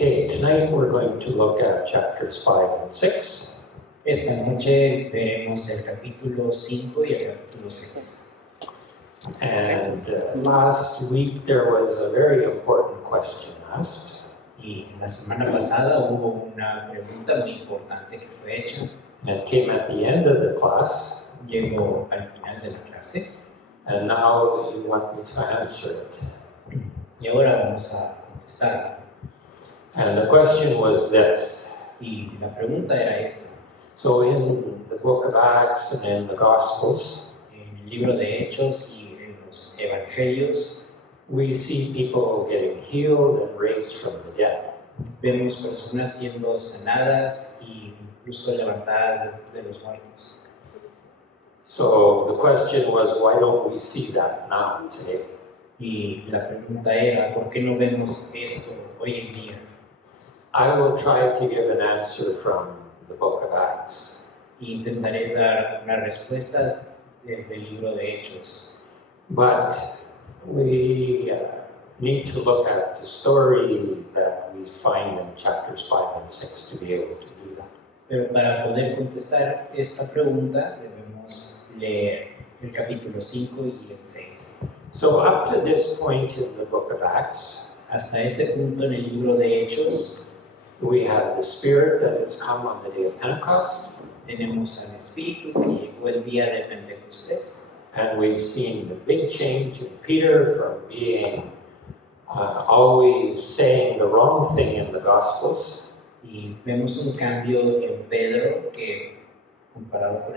Okay, tonight we're going to look at chapters 5 and 6. Esta noche veremos el capítulo 5 y el capítulo 6. And last week there was a very important question asked. Y la semana pasada hubo una pregunta muy importante que fue hecha. It came at the end of the class, Llegó al final de la clase and now you want me to answer it. y ahora vamos a contestarla. And the question was this. Y la pregunta era esta. So in the book of Acts and in the Gospels, En el libro de Hechos y en los Evangelios we see people getting healed and raised from the dead. vemos personas siendo sanadas e incluso levantadas de los muertos. So the question was, why don't we see that now, today? Y la pregunta era, ¿por qué no vemos esto hoy en día? I will try to give an answer from the book of Acts. Intentaré dar una respuesta desde el libro de Hechos. But we need to look at the story that we find in chapters 5 and 6 to be able to do that. Pero para poder contestar esta pregunta debemos leer el capítulo 5 y el 6. So up to this point in the book of Acts, Hasta este punto en el libro de Hechos we have the Spirit that has come on the day of Pentecost, tenemos al Espíritu que llegó el día de Pentecostés. and we've seen the big change in Peter from being always saying the wrong thing in the Gospels Y vemos un cambio en Pedro que, comparado con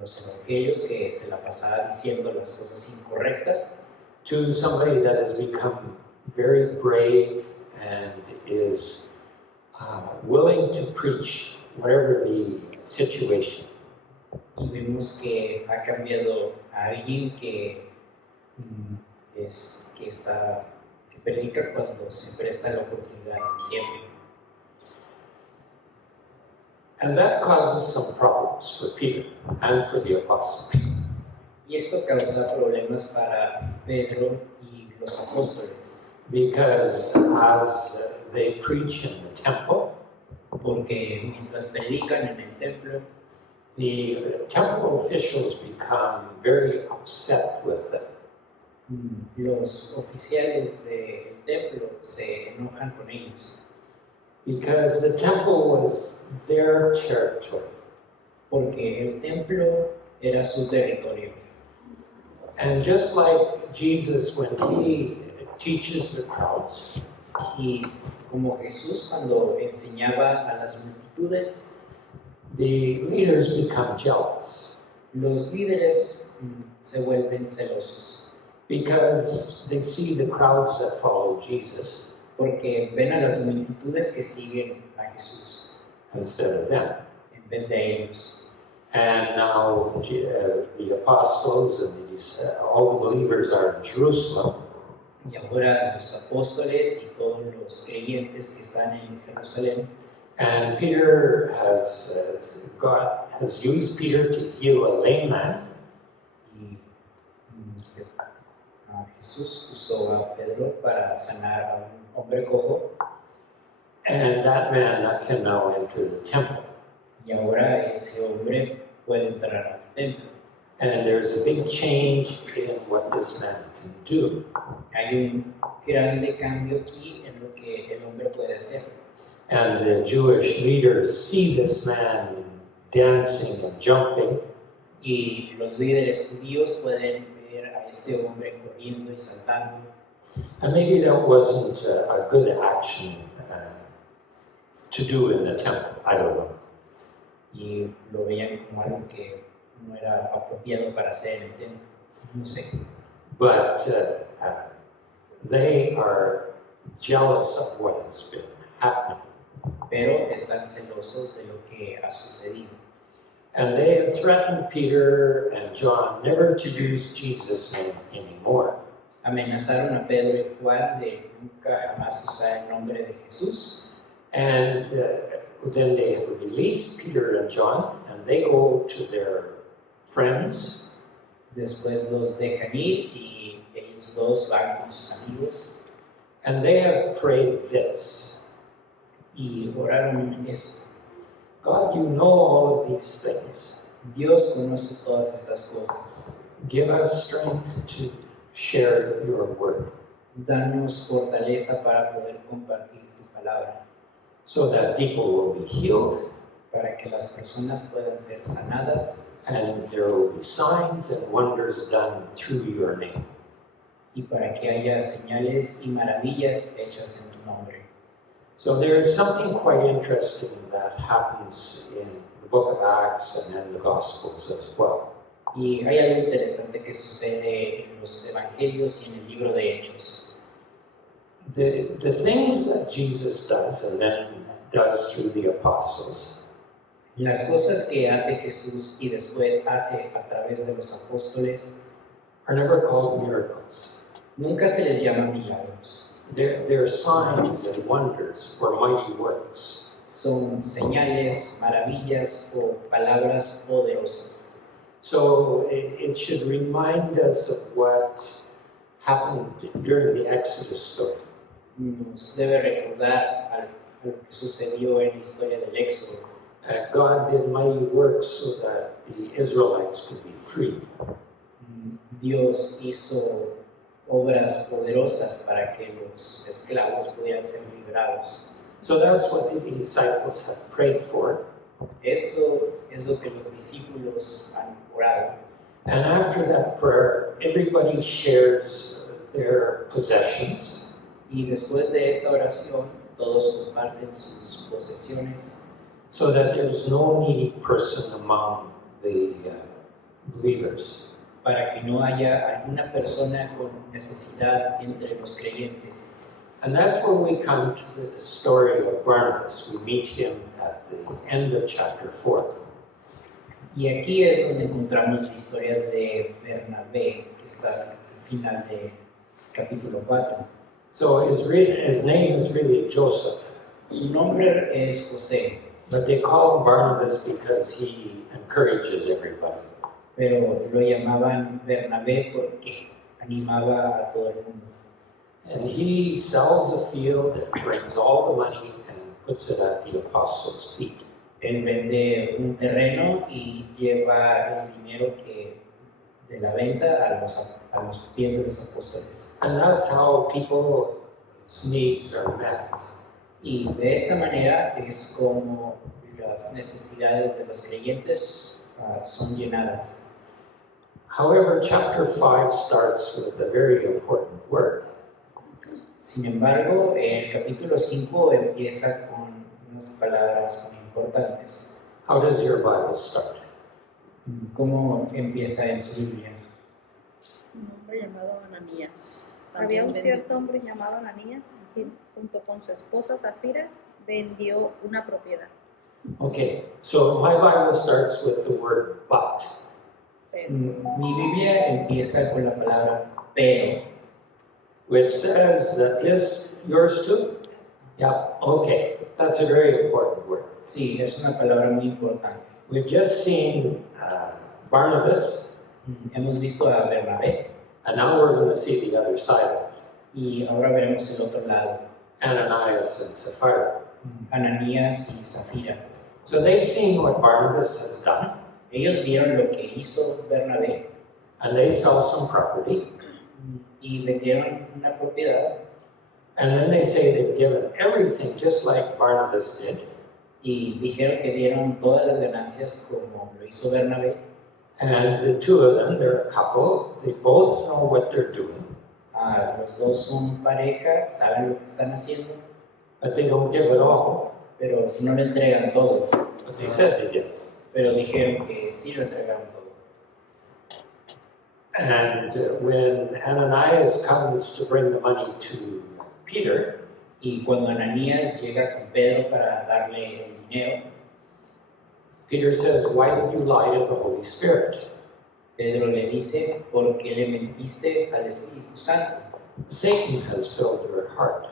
los evangelios, que se la pasaba diciendo las cosas incorrectas, to somebody that has become very brave and is willing to preach whatever the situation. y vemos que ha cambiado a alguien que predica cuando se presta la oportunidad siempre. And that causes some problems for Peter and for the apostles. Y esto causa problemas para Pedro y los apóstoles, Because as they preach in the temple, porque mientras predican en el templo, the temple officials become very upset with them. los oficiales del templo se enojan con ellos, Because the temple was their territory. porque el templo era su territorio. And just like Jesus, when he teaches the crowds, Y como Jesús cuando enseñaba a las multitudes, the leaders become jealous los líderes se vuelven celosos, because they see the crowds that follow Jesus porque ven a las multitudes que siguen a Jesús instead of them. en vez de ellos. And now the apostles and all the believers are in Jerusalem, Y ahora los apóstoles y todos los creyentes que están en Jerusalén, and Peter has used Peter to heal a lame man, y Jesús usó a Pedro para sanar a un hombre cojo, and that man can now enter the temple. y ahora ese hombre puede entrar al templo. And there's a big change in what this man can do. Hay un grande cambio aquí en lo que el hombre puede hacer. And the Jewish leaders see this man dancing and jumping, Y los líderes judíos pueden ver a este hombre corriendo y saltando. and maybe that wasn't a good action to do in the temple. I don't know. Y lo veían como algo que no era apropiado para hacer en el templo. No sé. But they are jealous of what has been happening. Pero están celosos de lo que ha sucedido. And they have threatened Peter and John never to use Jesus' name anymore. Amenazaron a Pedro y Juan de nunca jamás usar el nombre de Jesús. And then they have released Peter and John, and they go to their friends, Después los dejan ir y ellos dos van con sus amigos and they have prayed this. y oraron esto. God, you know all of these things. Dios, conoces todas estas cosas. Give us strength to share your word Danos fortaleza para poder compartir tu palabra, so that people will be healed para que las personas puedan ser sanadas and there will be signs and wonders done through your name. y para que haya señales y maravillas hechas en tu nombre. So there is something quite interesting that happens in the book of Acts and in the Gospels as well. Y hay algo interesante que sucede en los evangelios y en el libro de Hechos. The things that Jesus does and then does through the apostles Las cosas que hace Jesús y después hace a través de los apóstoles are never called miracles. nunca se les llama milagros. They're signs and wonders or mighty works. Son señales, maravillas o palabras poderosas. So it should remind us of what happened during the Exodus story. Nos debe recordar a lo que sucedió en la historia del Éxodo. God did mighty works so that the Israelites could be freed. Dios hizo obras poderosas para que los esclavos pudieran ser librados. So that's what the disciples had prayed for. Esto es lo que los discípulos han orado. And after that prayer, everybody shares their possessions. Y después de esta oración, todos comparten sus posesiones So that there's no needy person among the believers. para que no haya alguna persona con necesidad entre los creyentes. And that's when we come to the story of Barnabas. We meet him at the end of chapter 4. Y aquí es donde encontramos la historia de Bernabé, que está al final del capítulo 4. So his name is really Joseph, Su nombre es José, but they call him Barnabas because he encourages everybody. pero lo llamaban Bernabé porque animaba a todo el mundo. And he sells a field and brings all the money and puts it at the apostles' feet. Él vende un terreno y lleva el dinero de la venta a los pies de los apóstoles. And that's how people's needs are met. Y de esta manera es como las necesidades de los creyentes son llenadas. However, chapter 5 starts with a very important word. Sin embargo, el capítulo 5 empieza con unas palabras muy importantes. How does your Bible start? ¿Cómo empieza en su Biblia? Un hombre llamado Ananías. Había un También cierto hombre llamado Ananías, quien junto con su esposa Zafira vendió una propiedad. Okay, so my Bible starts with the word but. Mi Biblia empieza con la palabra pero, Which says that this yours too? Yeah, okay. That's a very important word. sí, es una palabra muy importante. We've just seen Barnabas, Hemos visto a Bernabé and now we're going to see the other side of it. y ahora veremos el otro lado, Ananias and Sapphira. Ananías y Zafira. So they've seen what Barnabas has done, Ellos vieron lo que hizo Bernabé and they sell some property, y vendieron una propiedad and then they say they've given everything just like Barnabas did, y dijeron que dieron todas las ganancias como lo hizo Bernabé. and the two of them, they're a couple, they both know what they're doing, Los dos son pareja, saben lo que están haciendo, but they don't give it all, pero no le entregan todo. but they said they did. Pero dijeron que sí lo entregaron todo. And when Ananias comes to bring the money to Peter, Y cuando Ananías llega con Pedro para darle el dinero, Peter says, "Why did you lie to the Holy Spirit?" Pedro le dice, ¿por qué le mentiste al Espíritu Santo? Satan has filled your heart.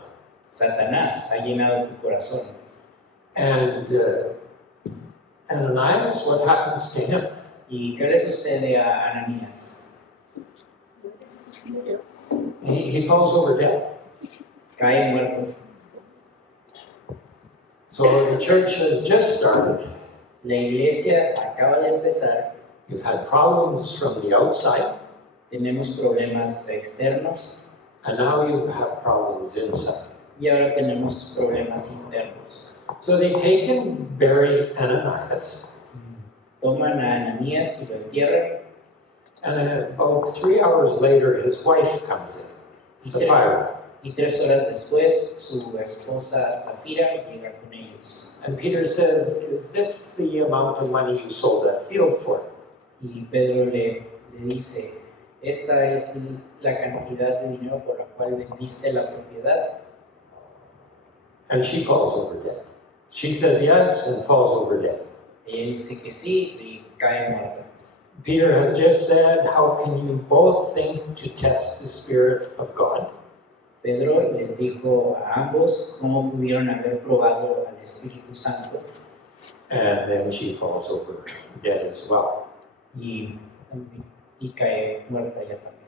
Satanás ha llenado tu corazón. And Ananias, what happens to him? ¿Y qué le sucede a Ananías? murió. He falls over dead. Cae muerto. So the church has just started. La iglesia acaba de empezar, You've had problems from the outside, tenemos problemas externos and now you have problems inside. y ahora tenemos problemas internos. So they take and bury Ananias, Toman a Ananías y lo entierran, and about 3 hours later, his wife comes in, Sapphira. y 3 horas después su esposa Zafira llega con ellos. And Peter says, "Is this the amount of money you sold that field for?" Y Pedro le dice, esta es la cantidad de dinero por la cual vendiste la propiedad. And she falls over dead. She says yes and falls over dead. Ella dice que sí y cae muerta. Peter has just said, "How can you both think to test the Spirit of God?" Pedro les dijo a ambos cómo pudieron haber probado al Espíritu Santo And then she falls over dead as well. y cae muerta ya también.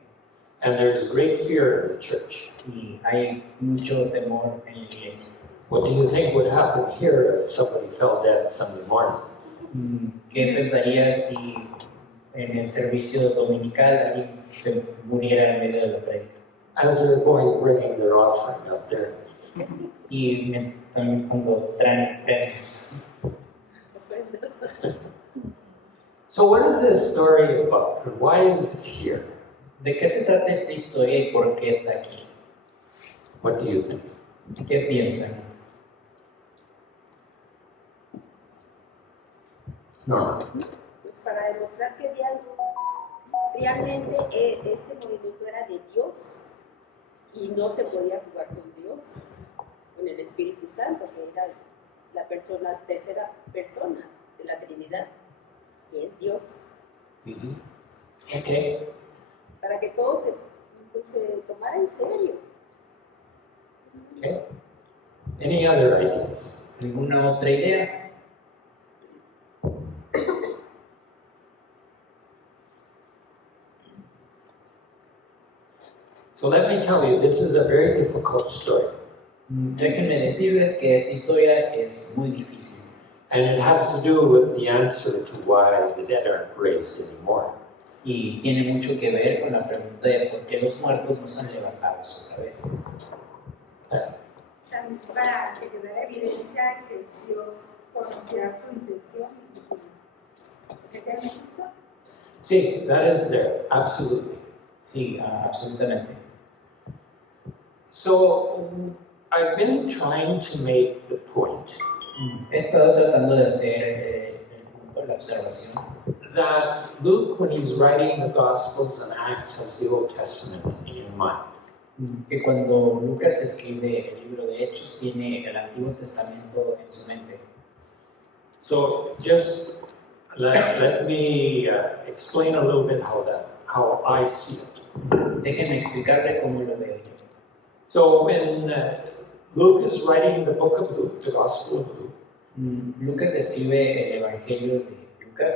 And there's great fear in the church. Y hay mucho temor en la iglesia. What do you think would happen here if somebody fell dead Sunday morning? ¿Qué pensarías si en el servicio dominical alguien se muriera en medio de la prédica? As they're going, bringing their offering up there. Y también cuando traen ofrenda. So what is this story about, and why is it here? ¿De qué se trata esta historia y por qué está aquí? What do you think? ¿Qué piensan? Norma. Pues para demostrar que realmente este movimiento era de Dios y no se podía jugar con Dios, con el Espíritu Santo, que era la tercera persona de la Trinidad, que es Dios, Okay. para que todo se tomara en serio. Okay. Any other ideas? ¿Alguna otra idea? So let me tell you, this is a very difficult story. Déjenme decirles que esta historia es muy difícil And it has to do with the answer to why the dead aren't raised anymore. y tiene mucho que ver con la pregunta de por qué los muertos no son levantados otra vez. También para que quedara evidencia que Dios conocía su intención. See, that is there, absolutely. Sí, absolutamente. So I've been trying to make the point He estado tratando de hacer el punto, la observación, that Luke, when he's writing the Gospels and Acts, has the Old Testament in mind. que cuando Lucas escribe el libro de Hechos tiene el Antiguo Testamento en su mente. So just let me explain a little bit how I see it. Déjenme explicarle cómo lo veo yo. So when Luke is writing the book of Luke, the Gospel of Luke, Lucas escribe el Evangelio de Lucas.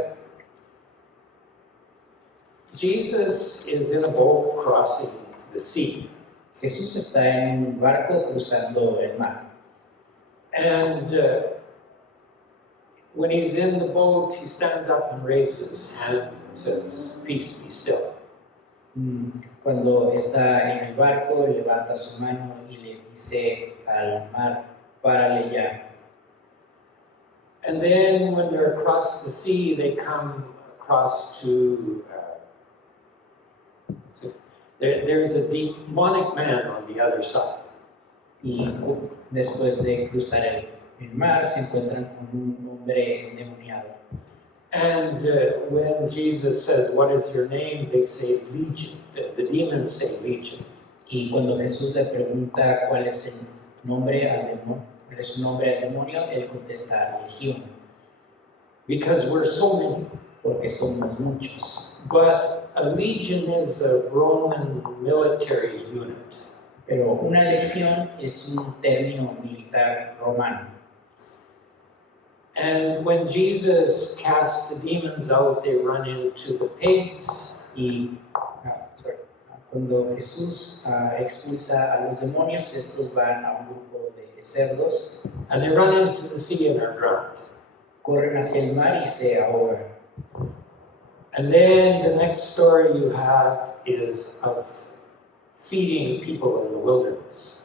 Jesus is in a boat crossing the sea. Jesús está en un barco cruzando el mar. And when he's in the boat, he stands up and raises his hand and says, "Peace, be still." Cuando está en el barco, levanta su mano y le dice al mar, párale ya. And then when they're across the sea, they come across to, there's a demonic man on the other side. Y después de cruzar el mar, se encuentran con un hombre endemoniado. And when Jesus says, "What is your name?" they say, "Legion." The demons say, "Legion." Y cuando Jesús le pregunta cuál es el nombre al demonio, cuál es su nombre al demonio, él contesta Legión, Because we're so many. porque somos muchos. But a legion is a Roman military unit. Pero una legión es un término militar romano. And when Jesus casts the demons out, they run into the pigs. Y cuando Jesús expulsa a los demonios, estos van a un grupo de cerdos. and they run into the sea and are drowned. corren hacia el mar y se ahogan. And then the next story you have is of feeding people in the wilderness.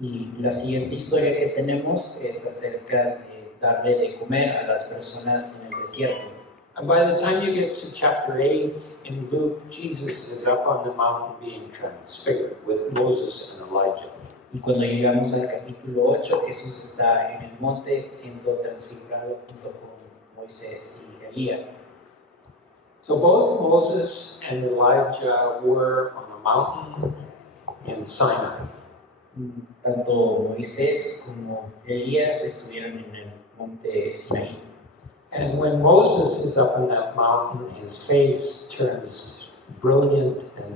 Y la siguiente historia que tenemos es acerca de darle de comer a las personas en el desierto. And by the time you get to chapter 8 in Luke, Jesus is up on the mountain being transfigured with Moses and Elijah. Y cuando llegamos al capítulo 8, Jesús está en el monte siendo transfigurado junto con Moisés y Elías. So both Moses and Elijah were on a mountain in Sinai. Tanto Moisés como Elías estuvieron en el monte Sinaí. And when Moses is up in that mountain, his face turns brilliant and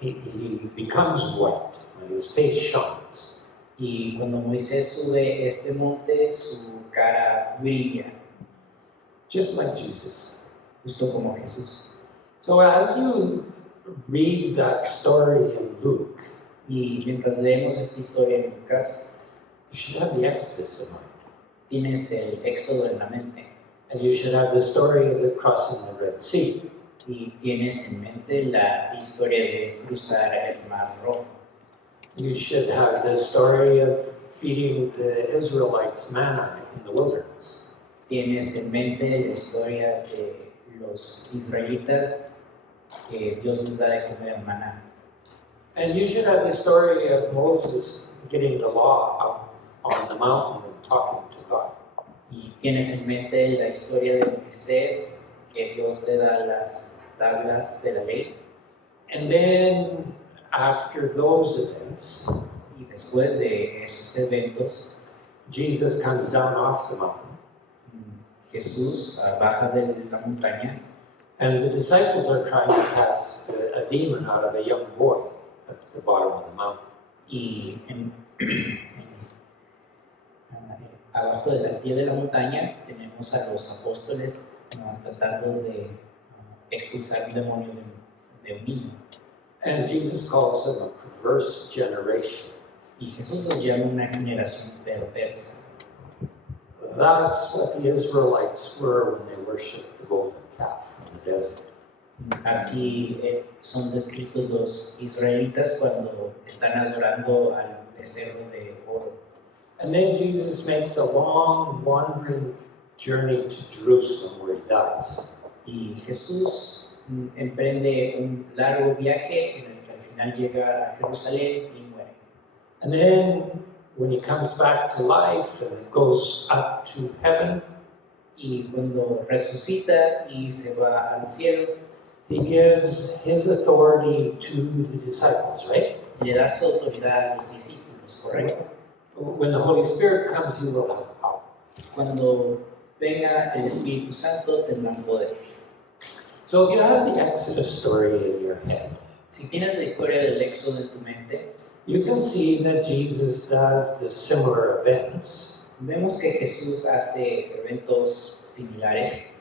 he becomes white. His face shines. Y cuando Moisés sube este monte, su cara brilla, Just like Jesus. justo como Jesús. So as you read that story in Luke, Y mientras leemos esta historia en Lucas, you should have the Exodus in mind. tienes el Éxodo en la mente And you should have the story of the crossing the Red Sea. y tienes en mente la historia de cruzar el Mar Rojo. You should have the story of feeding the Israelites manna in the wilderness. Tienes en mente la historia de los israelitas que Dios les da de comer maná. And you should have the story of Moses getting the law up on the mountain and talking to God. Y tienes en mente la historia de Moisés, que Dios le da las tablas de la ley. And then after those events, Y después de esos eventos, Jesus comes down off the mountain. Jesús baja de la montaña And the disciples are trying to cast a demon out of a young boy at the bottom of the mountain. y abajo del pie de la montaña tenemos a los apóstoles tratando de expulsar el demonio de un niño. And Jesus calls them a perverse generation. Y Jesús los llama una generación perversa. That's what the Israelites were when they worshipped the golden calf in the desert. Así son descritos los israelitas cuando están adorando al becerro de oro. And then Jesus makes a long wandering journey to Jerusalem where he dies. Y Jesús emprende un largo viaje en el que al final llega a Jerusalén y muere. And then when he comes back to life and goes up to heaven, Y cuando resucita y se va al cielo, he gives his authority to the disciples, right? le da su autoridad a los discípulos, ¿correcto? When the Holy Spirit comes, you will have power. Cuando venga el Espíritu Santo tendrán poder. So if you have the Exodus story in your head, Si tienes la historia del Éxodo en tu mente, you can see that Jesus does the similar events. vemos que Jesús hace eventos similares.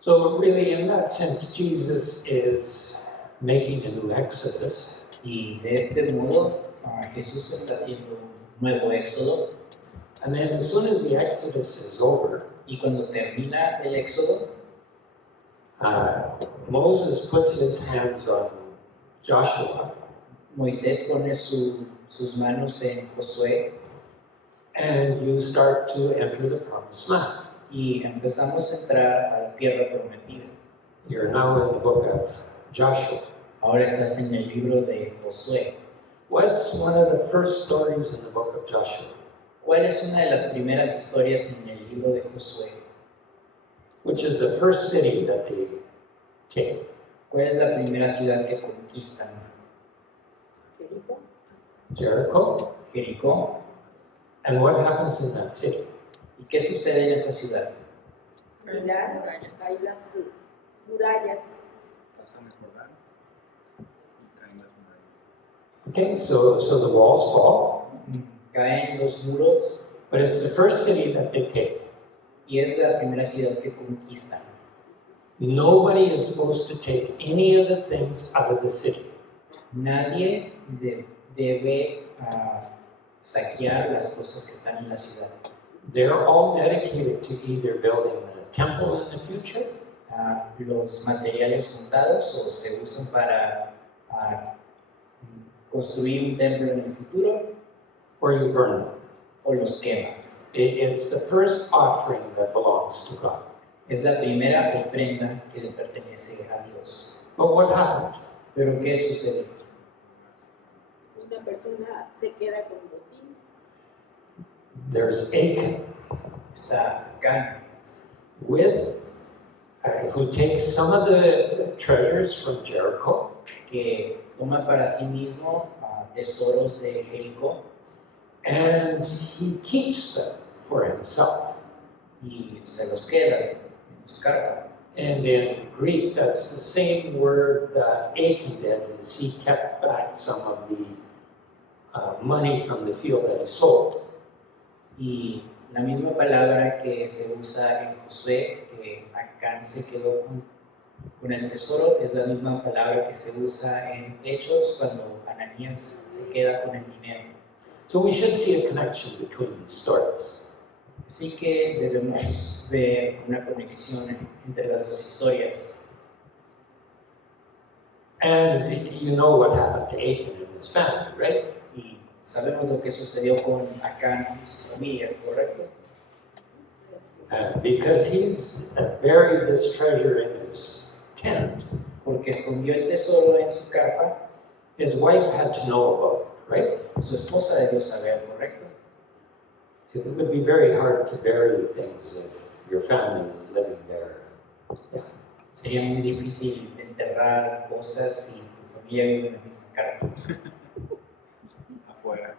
So really, in that sense, Jesus is making a new Exodus. Y de este modo, Jesús está haciendo un nuevo Éxodo. And then as soon as the Exodus is over, Y cuando termina el Éxodo, Moses puts his hands on Joshua, Moisés pone sus manos en Josué and you start to enter the promised land. y empezamos a entrar a la tierra prometida. You're now in the book of Joshua. Ahora estás en el libro de Josué. What's one of the first stories in the book of Joshua? ¿Cuál es una de las primeras historias en el libro de Josué? Which is the first city that they take? ¿Cuál es la primera ciudad que conquistan? Felipe. Jericho. Jericó. And what happens in that city? ¿Y qué sucede en esa ciudad? Pilar, hay las murallas. Pasan el Jordán y caen las murallas. Okay, so the walls fall, Caen los muros but it's the first city that they take. y es la primera ciudad que conquistan. Nobody is supposed to take any of the things out of the city. Nadie debe saquear las cosas que están en la ciudad. They're all dedicated to either building a temple in the future Los materiales juntados o se usan para construir un templo en el futuro or you burn them. o los quemas. It's the first offering that belongs to God. Es la primera ofrenda que le pertenece a Dios. But what happened? Pero ¿qué sucede? Una persona se queda con botín. There's Achan Está Acán, who takes some of the treasures from Jericho que toma para sí mismo tesoros de Jericó and he keeps them for himself. y se los queda en su carpa. And in Greek, that's the same word that Achan did, is he kept back some of the money from the field that he sold. Y la misma palabra que se usa en Josué, que Acán se quedó con el tesoro, es la misma palabra que se usa en Hechos cuando Ananías se queda con el dinero. So we should see a connection between these stories. Así que debemos ver una conexión entre las dos historias. And you know what happened to Achan and his family, right? Y sabemos lo que sucedió con Acán y su familia, ¿correcto? Because he's buried this treasure in his tent. Porque escondió el tesoro en su carpa, His wife had to know about it, right? su esposa debió saber, ¿correcto? It would be very hard to bury things if your family is living there. Yeah. Sería muy difícil enterrar cosas si tu familia vive en la misma carpa. Afuera.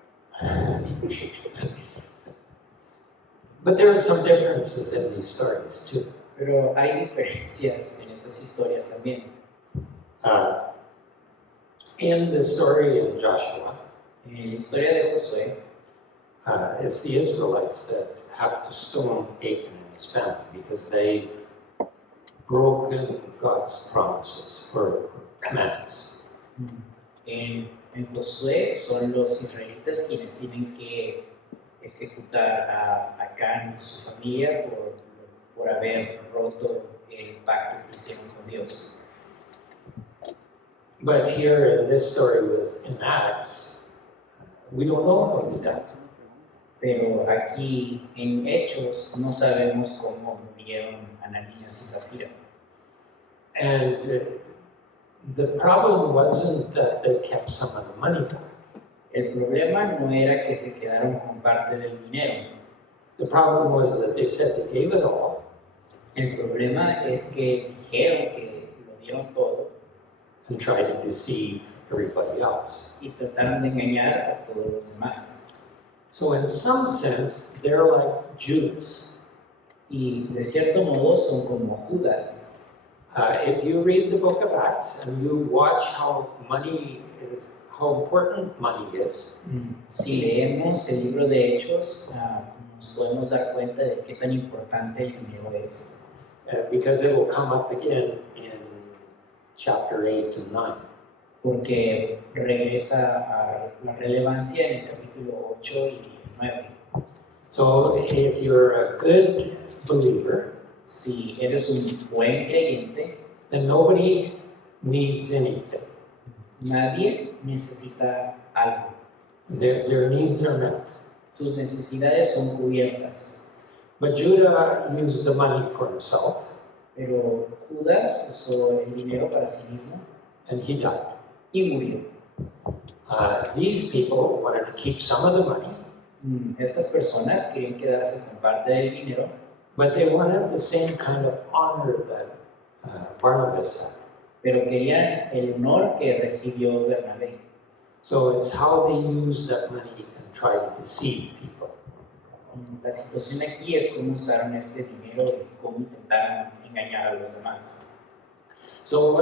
But there are some differences in these stories too. Pero hay diferencias en estas historias también. In the story in Joshua, En la historia de Josué, it's the Israelites that have to stone Achan and his family because they've broken God's promises or commands. en Josué son los israelitas quienes tienen que ejecutar a Acán y su familia por haber roto el pacto que hicieron con Dios. But here in this story in Acts, we don't know how they died. Pero aquí en Hechos no sabemos cómo murieron Ananías y Zafira. And the problem wasn't that they kept some of the money back. El problema no era que se quedaron con parte del dinero. The problem was that they said they gave it all, El problema es que dijeron que lo dieron todo and tried to deceive everybody else. y trataron de engañar a todos los demás. So in some sense, they're like Judas. Y de cierto modo son como Judas. If you read the book of Acts and you watch how important money is, Si leemos el libro de Hechos, nos podemos dar cuenta de qué tan importante el dinero es. because it will come up again in chapter 8 and 9. Porque regresa a la relevancia en el capítulo 8 y 9. So if you're a good believer, Si eres un buen creyente, then nobody needs anything. nadie necesita algo. Their needs are met. Sus necesidades son cubiertas. But Judah used the money for himself, Pero Judas usó el dinero para sí mismo and he died. y murió. These people wanted to keep some of the money, Estas personas querían quedarse con parte del dinero, but they wanted the same kind of honor that Barnabas had. pero querían el honor que recibió Bernabé. So it's how they use that money and try to deceive people. La situación aquí es cómo usaron este dinero y cómo intentaron engañar a los demás. So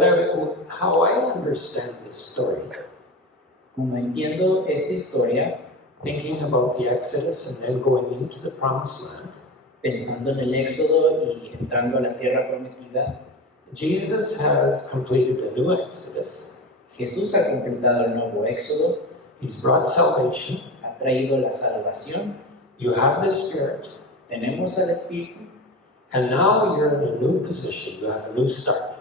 how I understand this story, Como entiendo esta historia, thinking about the Exodus and then going into the Promised Land, pensando en el Éxodo y entrando a la tierra prometida, Jesus has completed a new Exodus. Jesús ha completado el nuevo Éxodo, He's brought salvation, ha ha traído la salvación, You have the Spirit, tenemos al Espíritu and now you're in a new position. You have a new start.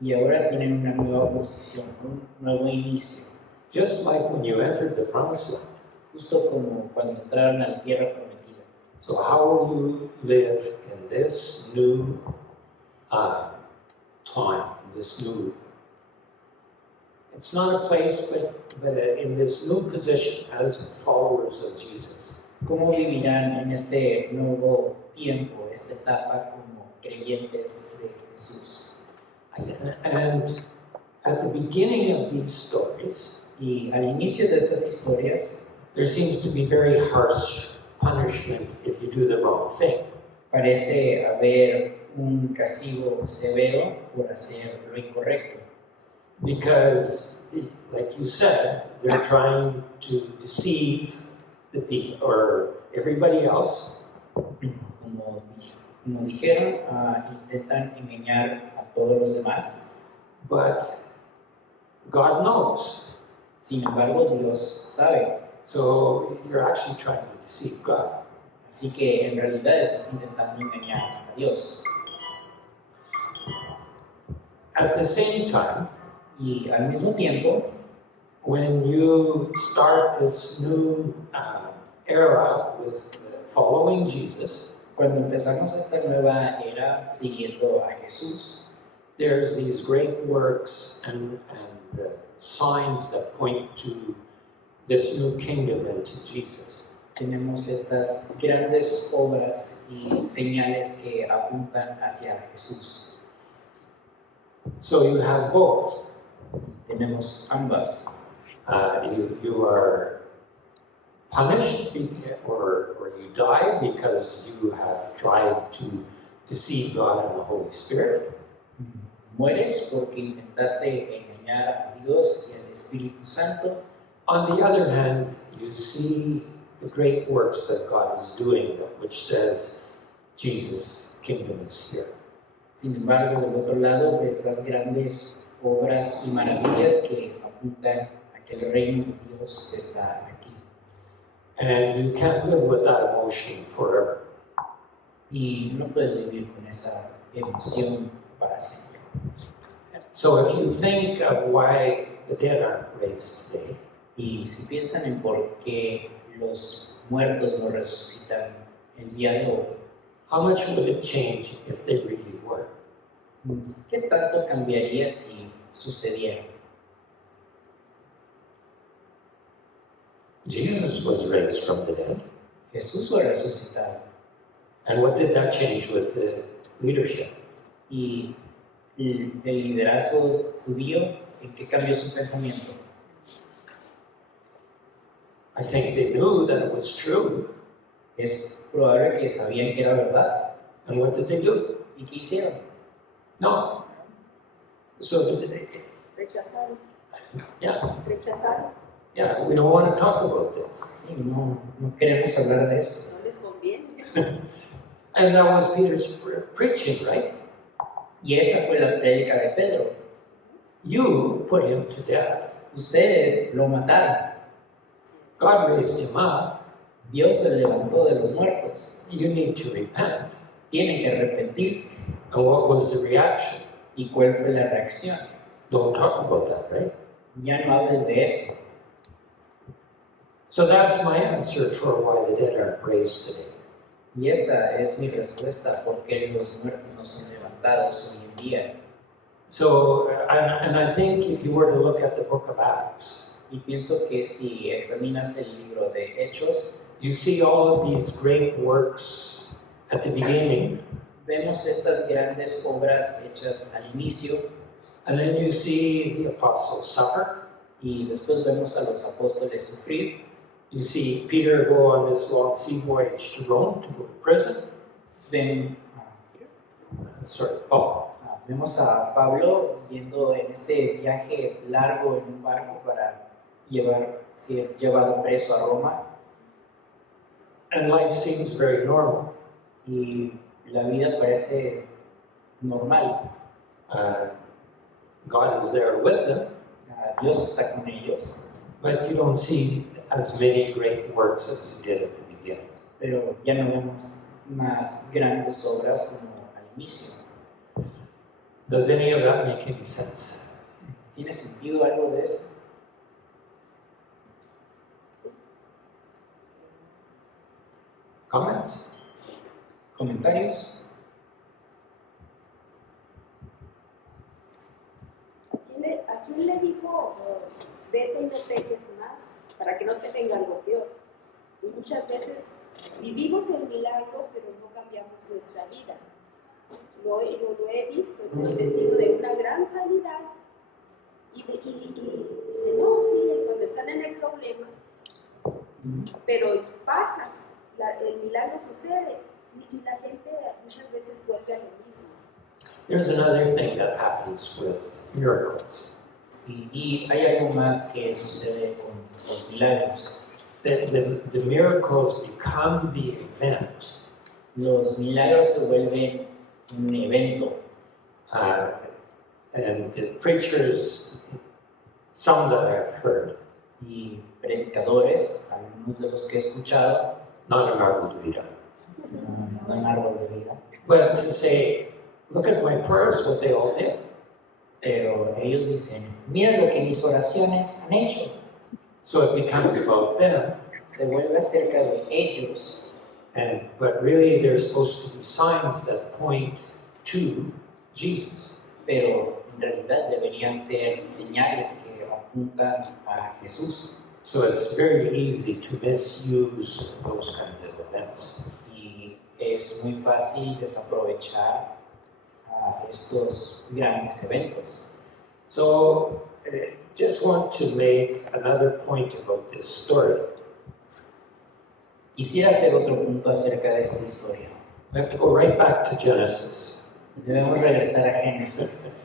y ahora tienen una nueva posición, un nuevo inicio, Just like when you entered the promised land. justo como cuando entraron a la tierra prometida. So how will you live in this new time, this new? It's not a place, but in this new position as followers of Jesus. ¿Cómo vivirán en este nuevo tiempo, esta etapa como creyentes de Jesús? And at the beginning of these stories, Y al inicio de estas historias there seems to be very harsh punishment if you do the wrong thing. parece haber un castigo severo por hacer lo incorrecto, Because, like you said, they're trying to deceive the people or everybody else. como dijeron, intentan engañar a todos los demás. But God knows. Sin embargo, Dios sabe. So you're actually trying to deceive God. Así que en realidad estás intentando engañar a Dios. At the same time, Y al mismo tiempo, when you start this new era with following Jesus, cuando empezamos esta nueva era siguiendo a Jesús, there's these great works and signs that point to this new kingdom and to Jesus. tenemos estas grandes obras y señales que apuntan hacia Jesús. So you have both. Tenemos ambas. You are punished or you die because you have tried to deceive God and the Holy Spirit. Mueres porque intentaste engañar a Dios y al Espíritu Santo. On the other hand, you see the great works that God is doing, which says Jesus' kingdom is here. Sin embargo, del otro lado ves las grandes obras y maravillas que apuntan a que el reino de Dios está aquí. And you can't live with that emotion forever. Y no puedes vivir con esa emoción para siempre. So if you think of why the dead aren't raised today, Y si piensan en por qué los muertos no resucitan el día de hoy, how much would it change if they really were? ¿qué tanto cambiaría si sucediera? Jesus was raised from the dead. Jesús fue resucitado. And what did that change with the leadership? Y el liderazgo judío, ¿en qué cambió su pensamiento? I think they knew that it was true. Es probable que sabían que era verdad. And what did they do? ¿Y qué hicieron? No. So, Rechazaron, yeah, rechazaron, we don't want to talk about this. Sí, no queremos hablar de esto. no les conviene. And that was Peter's preaching, right? Y esa fue la prédica de Pedro. You put him to death. Ustedes lo mataron. God raised him up. Dios lo levantó de los muertos. You need to repent. Tienen que arrepentirse. And what was the reaction? ¿Y cuál fue la reacción? Don't talk about that, right? Ya no hables de eso. So that's my answer for why the dead aren't raised today. Y esa es mi respuesta, porque los muertos no son levantados hoy en día. So, and I think if you were to look at the book of Acts, Y pienso que si examinas el libro de Hechos, you see all of these great works at the beginning, vemos estas grandes obras hechas al inicio and then you see the apostles suffer. y después vemos a los apóstoles sufrir. You see Peter go on this long sea voyage to Rome to go to prison. Vemos a Pablo yendo en este viaje largo en un barco para ser llevado preso a Roma. And life seems very normal. Y la vida parece normal. God is there with them. Dios está con ellos. but you don't see as many great works as you did at the beginning. pero ya no vemos más grandes obras como al inicio. Does any of that make any sense? ¿Tiene sentido algo de esto? Comments? ¿Comentarios? ¿A quién le dijo, vete y no peques más, para que no te venga algo peor? Y muchas veces vivimos el milagro, pero no cambiamos nuestra vida. Lo he visto, estoy testigo de una gran sanidad. Y dice, no, sí, cuando están en el problema, pero pasa, el milagro sucede, y la gente muchas veces vuelve a lo mismo. There's another thing that happens with miracles. Sí, y hay algo más que sucede con los milagros. The miracles become the event, Los milagros se vuelven un evento. and the preachers, some that I've heard, Y predicadores, algunos de los que he escuchado, not an árbol de vida, no en árbol de vida, but to say, look at my prayers, what they all did. pero ellos dicen, mira lo que mis oraciones han hecho. So it becomes about them, Se vuelve acerca de ellos, but really there's supposed to be signs that point to Jesus. pero en realidad deberían ser señales que apuntan a Jesús. So it's very easy to misuse those kinds of events. Y es muy fácil desaprovechar estos grandes eventos. So just want to make another point about this story. Quisiera hacer otro punto acerca de esta historia. We have to go right back to Genesis. Debemos regresar a Génesis.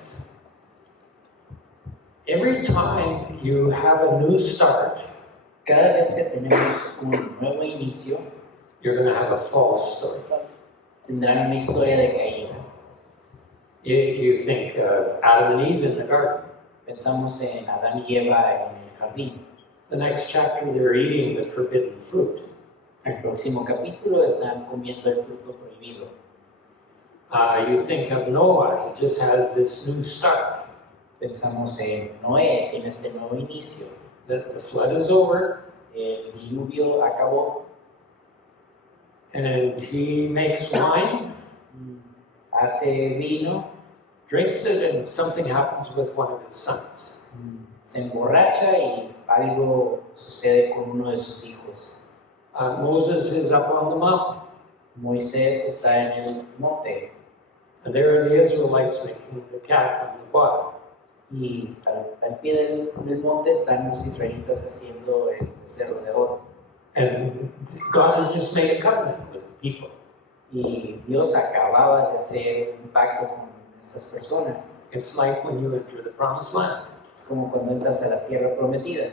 Every time you have a new start, Cada vez que tenemos un nuevo inicio, you're going to have a false story. tendrán una historia de caída. You think of Adam and Eve in the garden. Pensamos en Adán y Eva en el jardín. The next chapter, they're eating the forbidden fruit. El próximo capítulo están comiendo el fruto prohibido. You think of Noah, he just has this new start. Pensamos en Noé, tiene este nuevo inicio. The flood is over, El diluvio acabó, and he makes wine, hace vino, drinks it, and something happens with one of his sons. se emborracha y algo sucede con uno de sus hijos. Moses is up on the mountain, Moisés está en el monte and there are the Israelites making the calf from the bottom. y al pie del monte están los israelitas haciendo el becerro de oro. And God has just made a covenant with the people. Y Dios acababa de hacer un pacto con estas personas. It's like when you enter the promised land. Es como cuando entras a la tierra prometida.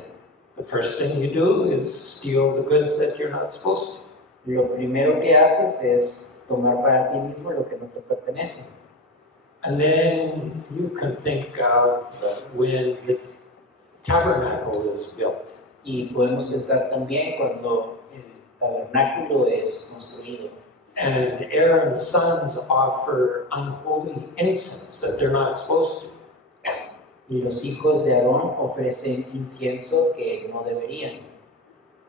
The first thing you do is steal the goods that you're not supposed to. Lo primero que haces es tomar para ti mismo lo que no te pertenece. And then you can think of when the tabernacle is built. Y podemos pensar también cuando el tabernáculo es construido. And Aaron's sons offer unholy incense that they're not supposed to. Y los hijos de Aarón ofrecen incienso que no deberían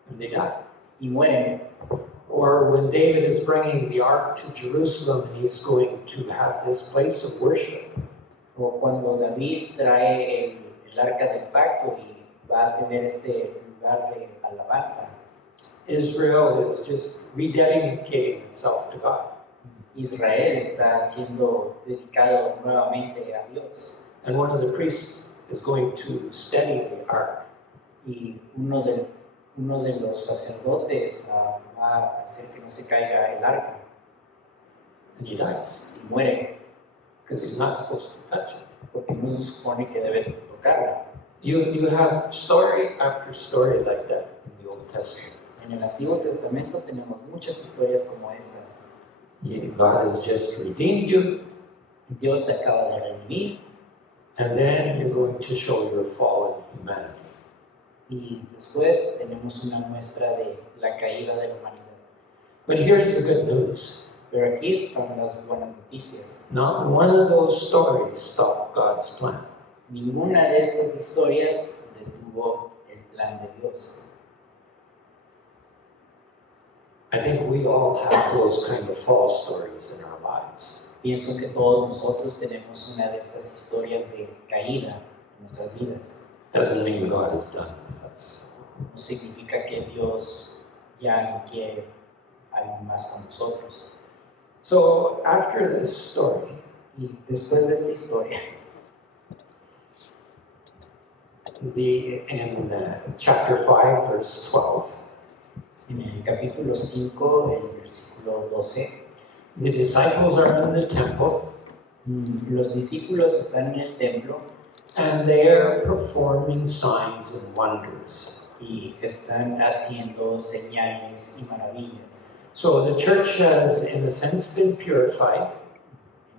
And they die. y mueren. Or when David is bringing the ark to Jerusalem and he's going to have this place of worship. O cuando David trae el arca del pacto y va a tener este lugar de alabanza. Israel is just rededicating itself to God. Israel está siendo dedicado nuevamente a Dios. And one of the priests is going to steady the ark. Y uno de los sacerdotes va a hacer que no se caiga el arca And he dies y muere because he's not supposed to touch it. porque no se supone que debe tocarla. You have story after story like that in the Old Testament. En el Antiguo Testamento tenemos muchas historias como estas. God has just redeemed you, Dios te acaba de redimir and then you're going to show your fallen humanity. Y después tenemos una muestra de la caída de la humanidad. But here's the good news. Pero aquí están las buenas noticias. Not one of those stories stopped God's plan. Ninguna de estas historias detuvo el plan de Dios. I think we all have those kind of false stories in our lives. Pienso que todos nosotros tenemos una de estas historias de caída en nuestras vidas. Doesn't mean God is done with us. No significa que Dios ya no quiere algo más con nosotros. So after this story, Y después de esta historia, in chapter 5, verse 12, en el capítulo 5, el versículo 12, the disciples are in the temple los discípulos están en el templo and they are performing signs and wonders. y están haciendo señales y maravillas. So the church has, in a sense, been purified,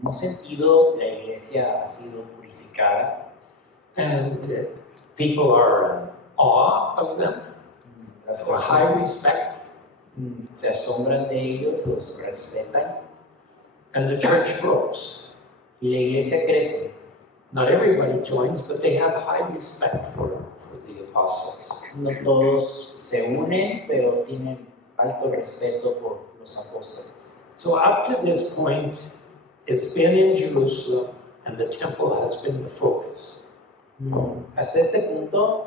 En un sentido, la iglesia ha sido purificada, and people are in awe of them, las a high personas respect, se asombran de ellos, los respetan and the church grows. y la iglesia crece. Not everybody joins, but they have high respect for the apostles. No todos se unen, pero tienen alto respeto por los apóstoles. So up to this point, it's been in Jerusalem, and the temple has been the focus. Hasta este punto,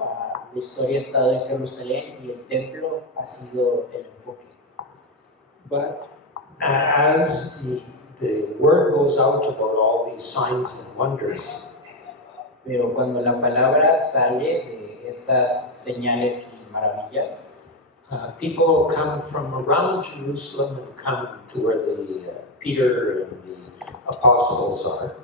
la historia ha estado en Jerusalén y el templo ha sido el enfoque. But as the word goes out about all these signs and wonders, Pero cuando la palabra sale de estas señales y maravillas, people come from around Jerusalem and come to where the Peter and the apostles are.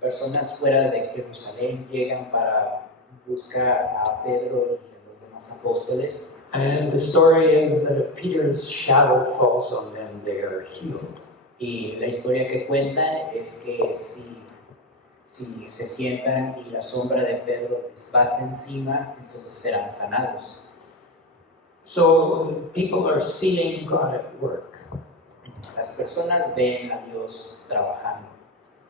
personas fuera de Jerusalén llegan para buscar a Pedro y a los demás apóstoles. And the story is that if Peter's shadow falls on them, they are healed. Y la historia que cuentan es que si se sientan y la sombra de Pedro les pasa encima, entonces serán sanados. So people are seeing God at work. Las personas ven a Dios trabajando.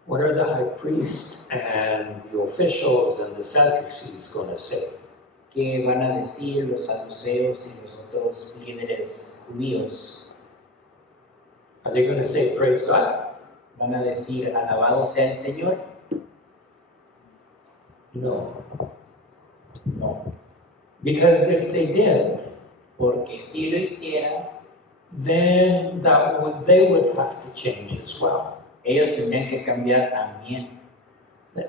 What are the high priest and the officials and the Sadducees going to say? ¿Qué van a decir los saduceos y los otros líderes judíos? Are they going to say, praise God? ¿Van a decir, alabado sea el Señor? No. No, Because if they did, porque si lo hicieran, then they would have to change as well. ellos tendrían que cambiar también.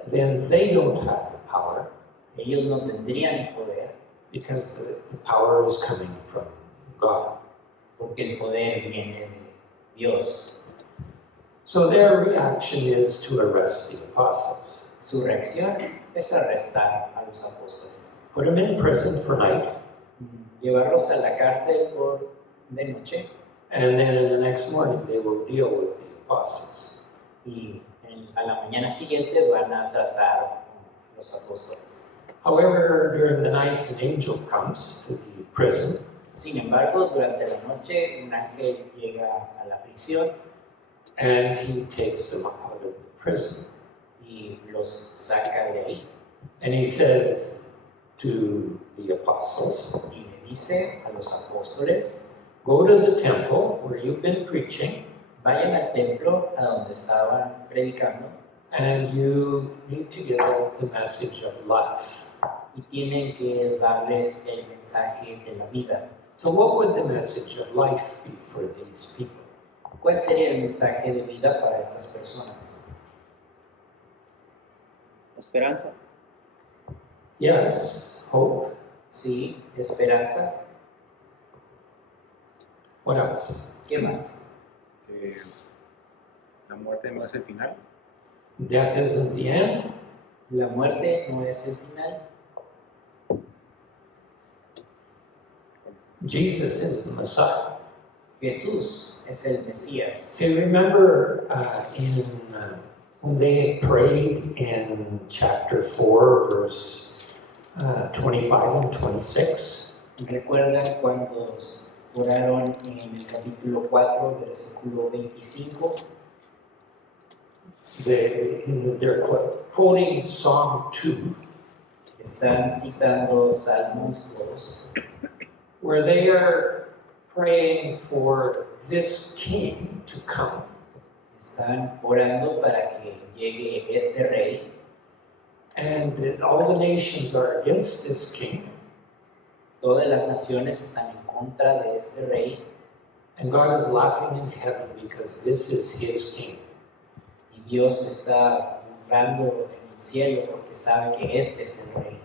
Then they don't have the power Ellos no tendrían el poder, because the power is coming from God. porque el poder viene de Dios. So their reaction is to arrest the apostles, Su reacción es arrestar a los apóstoles, put them in prison for night, llevarlos a la cárcel de noche and then in the next morning they will deal with the apostles. y a la mañana siguiente van a tratar con los apóstoles. However, during the night an angel comes to the prison Sin embargo, durante la noche un ángel llega a la prisión and he takes them out of the prison. y los saca de ahí And he says to the apostles, y le dice a los apóstoles, go to the temple where you've been preaching, vayan al templo a donde estaban predicando and you need to give them the message of life. y tienen que darles el mensaje de la vida. So what would the message of life be for these people? ¿Cuál sería el mensaje de vida para estas personas? Esperanza. Yes, hope. Sí, esperanza. What else? ¿Qué más? Que la muerte no es el final. Death isn't the end. La muerte no es el final. Jesus is the Messiah. Jesús es el Mesías. So remember when they prayed in chapter 4, verse 25 and 26. ¿Recuerdan cuando oraron en el capítulo 4, versículo 25? They're quoting Psalm 2, Están citando Salmos 2, where they are praying for this king to come. están orando para que llegue este rey, And all the nations are against this king. todas las naciones están en contra de este rey, And God is laughing in heaven because this is his king. y Dios está burlando en el cielo porque sabe que este es el rey.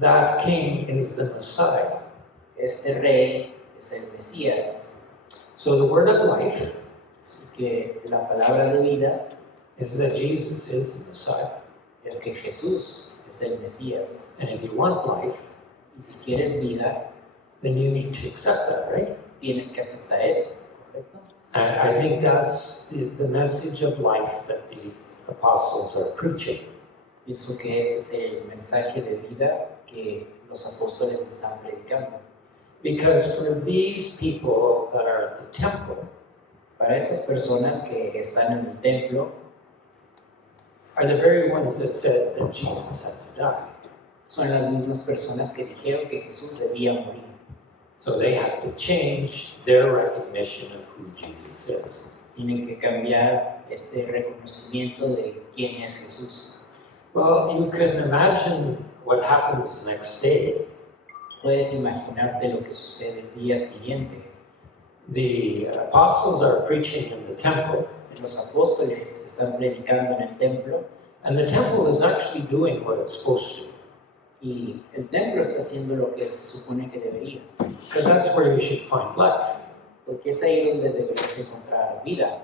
That king is the Messiah. Este rey es el Mesías, So the word of life así que la palabra de vida is that Jesus is the Messiah. es que Jesús es el Mesías. And if you want life, Y si quieres vida, then you need to accept that, right? tienes que aceptar eso, ¿correcto? And I think that's the message of life that the apostles are preaching. Pienso que este es el mensaje de vida que los apóstoles están predicando. Because for these people that are at the temple Para estas personas que están en el templo, are the very ones that said that Jesus had to die. son las mismas personas que dijeron que Jesús debía morir. So they have to change their recognition of who Jesus is. Tienen que cambiar este reconocimiento de quién es Jesús. Well, you can imagine what happens the next day. Puedes imaginarte lo que sucede el día siguiente. The apostles are preaching in the temple, Los apóstoles están predicando en el templo and the temple is actually doing what it's supposed to. y el templo está haciendo lo que se supone que debería. Because that's where you should find life. Porque es ahí donde deberías encontrar vida.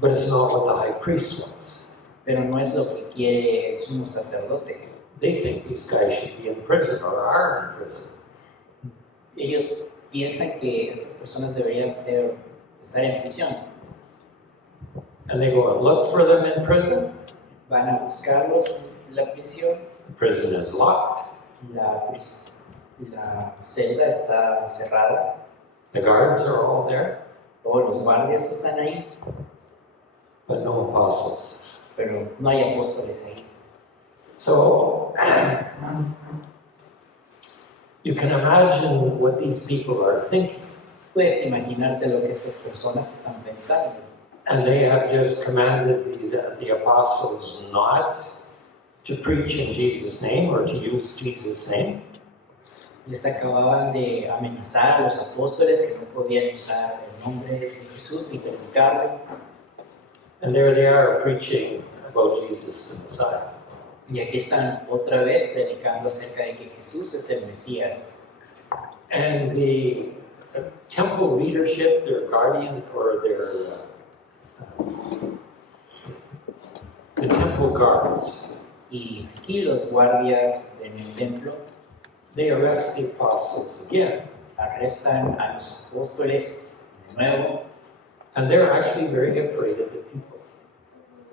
But it's not what the high priest wants. Pero no es lo que quiere el sumo sacerdote. They think these guys should be in prison or are in prison. Ellos piensan que estas personas deberían estar en prisión. And they go and look for them in prison. Van a buscarlos en la prisión. The prison is locked. La celda está cerrada. The guards are all there, Todos los guardias están ahí, but no apostles. pero no hay apóstoles ahí. So you can imagine what these people are thinking. Puedes imaginarte lo que estas personas están pensando. And they have just commanded the apostles not to preach in Jesus' name or to use Jesus' name. Les acababan de amenazar a los apóstoles que no podían usar el nombre de Jesús ni predicarlo. And there they are preaching about Jesus the Messiah. Y aquí están otra vez predicando acerca de que Jesús es el Mesías. And the temple leadership, their guardian or the temple guards, Y aquí los guardias del templo they arrest the apostles again. arrestan a los apóstoles de nuevo And they're actually very afraid of the people.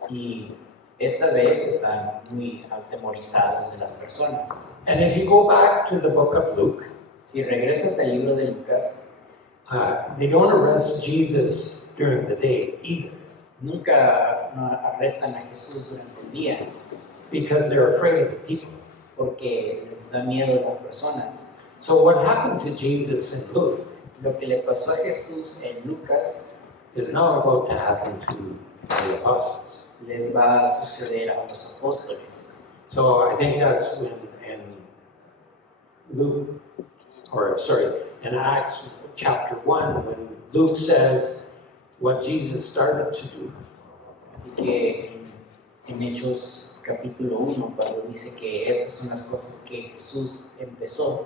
y esta vez están muy atemorizados de las personas. And if you go back to the book of Luke, Si regresas al libro de Lucas, they don't arrest Jesus during the day either, nunca no arrestan a Jesús durante el día because they're afraid of the people. porque les da miedo a las personas. So what happened to Jesus in Luke Lo que le pasó a Jesús en Lucas is now about to happen to the apostles. les va a suceder a los apóstoles. So I think that's when in in Acts chapter 1, when Luke says what Jesus started to do. Así que en Hechos capítulo 1, cuando dice que estas son las cosas que Jesús empezó,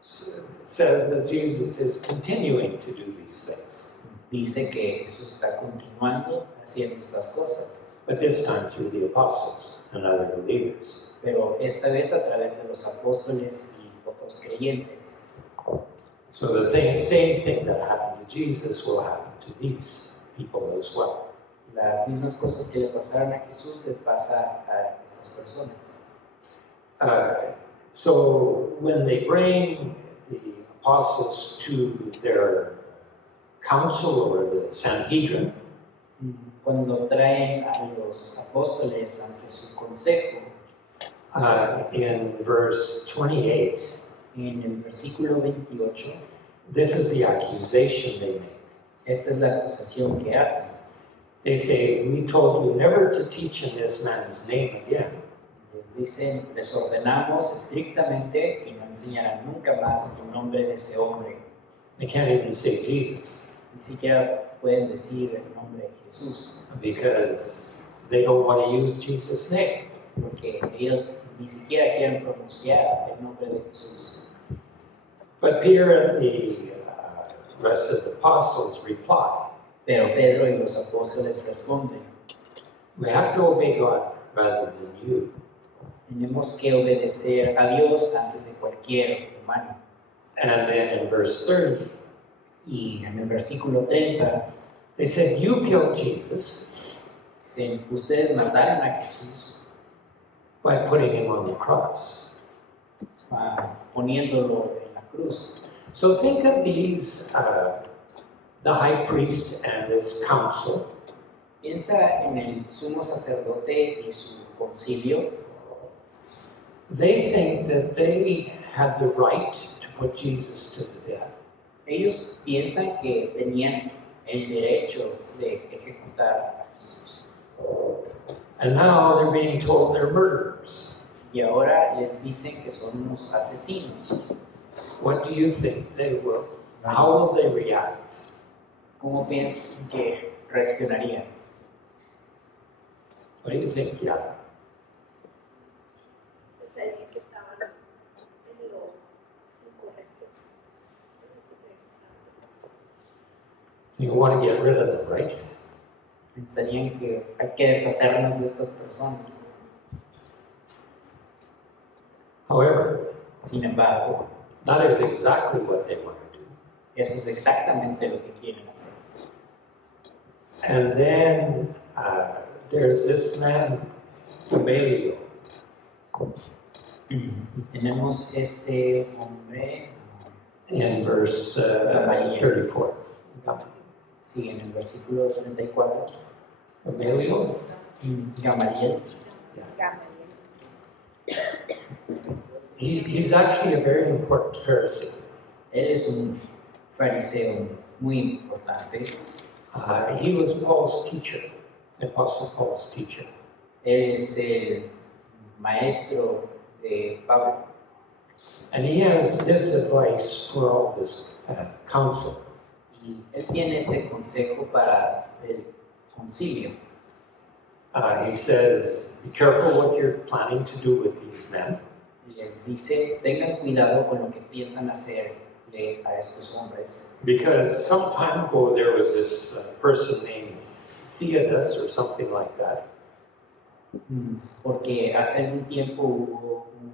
Says that Jesus is continuing to do these things, dice que Jesús está continuando haciendo estas cosas, but this time through the apostles and other believers. pero esta vez a través de los apóstoles y otros creyentes. So the same thing that happened to Jesus will happen to these people as well. las mismas cosas que le pasaron a Jesús le pasa a estas personas. So when they bring the apostles to their council or the Sanhedrin, Cuando traen a los apóstoles ante su consejo, in verse 28, en el versículo 28, this is the accusation they make. esta es la acusación que hacen. They say, "We told you never to teach in this man's name again." Les dicen, les ordenamos estrictamente que no enseñaran nunca más el nombre de ese hombre. They can't even say Jesus Ni siquiera pueden decir el nombre de Jesús, because they don't want to use Jesus' name. porque ellos ni siquiera quieren pronunciar el nombre de Jesús. But Peter and the rest of the apostles reply, Pero Pedro y los apóstoles responden, "We have to obey God rather than you." tenemos que obedecer a Dios antes de cualquier humano. And then in verse 30, Y en el versículo 30 they said, "You killed Jesus dicen, ustedes mataron a Jesús by putting him on the cross." poniéndolo en la cruz. So think of these, the high priest and this council, Piensa en el sumo sacerdote y su concilio. they think that they had the right to put Jesus to the death. Ellos piensan que tenían el derecho de ejecutar a Jesús. And now they're being told they're murderers. Y ahora les dicen que son unos asesinos. What do you think they will, how will they react? ¿Cómo piensan que reaccionarían? What do you think, Yara? Pensaría que estaban en lo incorrecto. You want to get rid of them, right? Pensarían que hay que deshacernos de estas personas. However, Sin embargo, that is exactly what they want to do. eso es exactamente lo que quieren hacer. And then there's this man, Gamaliel. Y tenemos este hombre, In verse Gamaliel. 34. sí, en el versículo 34, Gamaliel? Gamaliel. He's actually a very important Pharisee. Él es un fariseo muy importante. He was Paul's teacher, Apostle Paul's teacher. Él es el maestro de Pablo. And he has this advice for all this council. Y él tiene este consejo para el concilio. He says, be careful what you're planning to do with these men. Les dice, tengan cuidado con lo que piensan hacerle a estos hombres. Because some time ago there was this person named Theodas or something like that. Porque hace un tiempo hubo un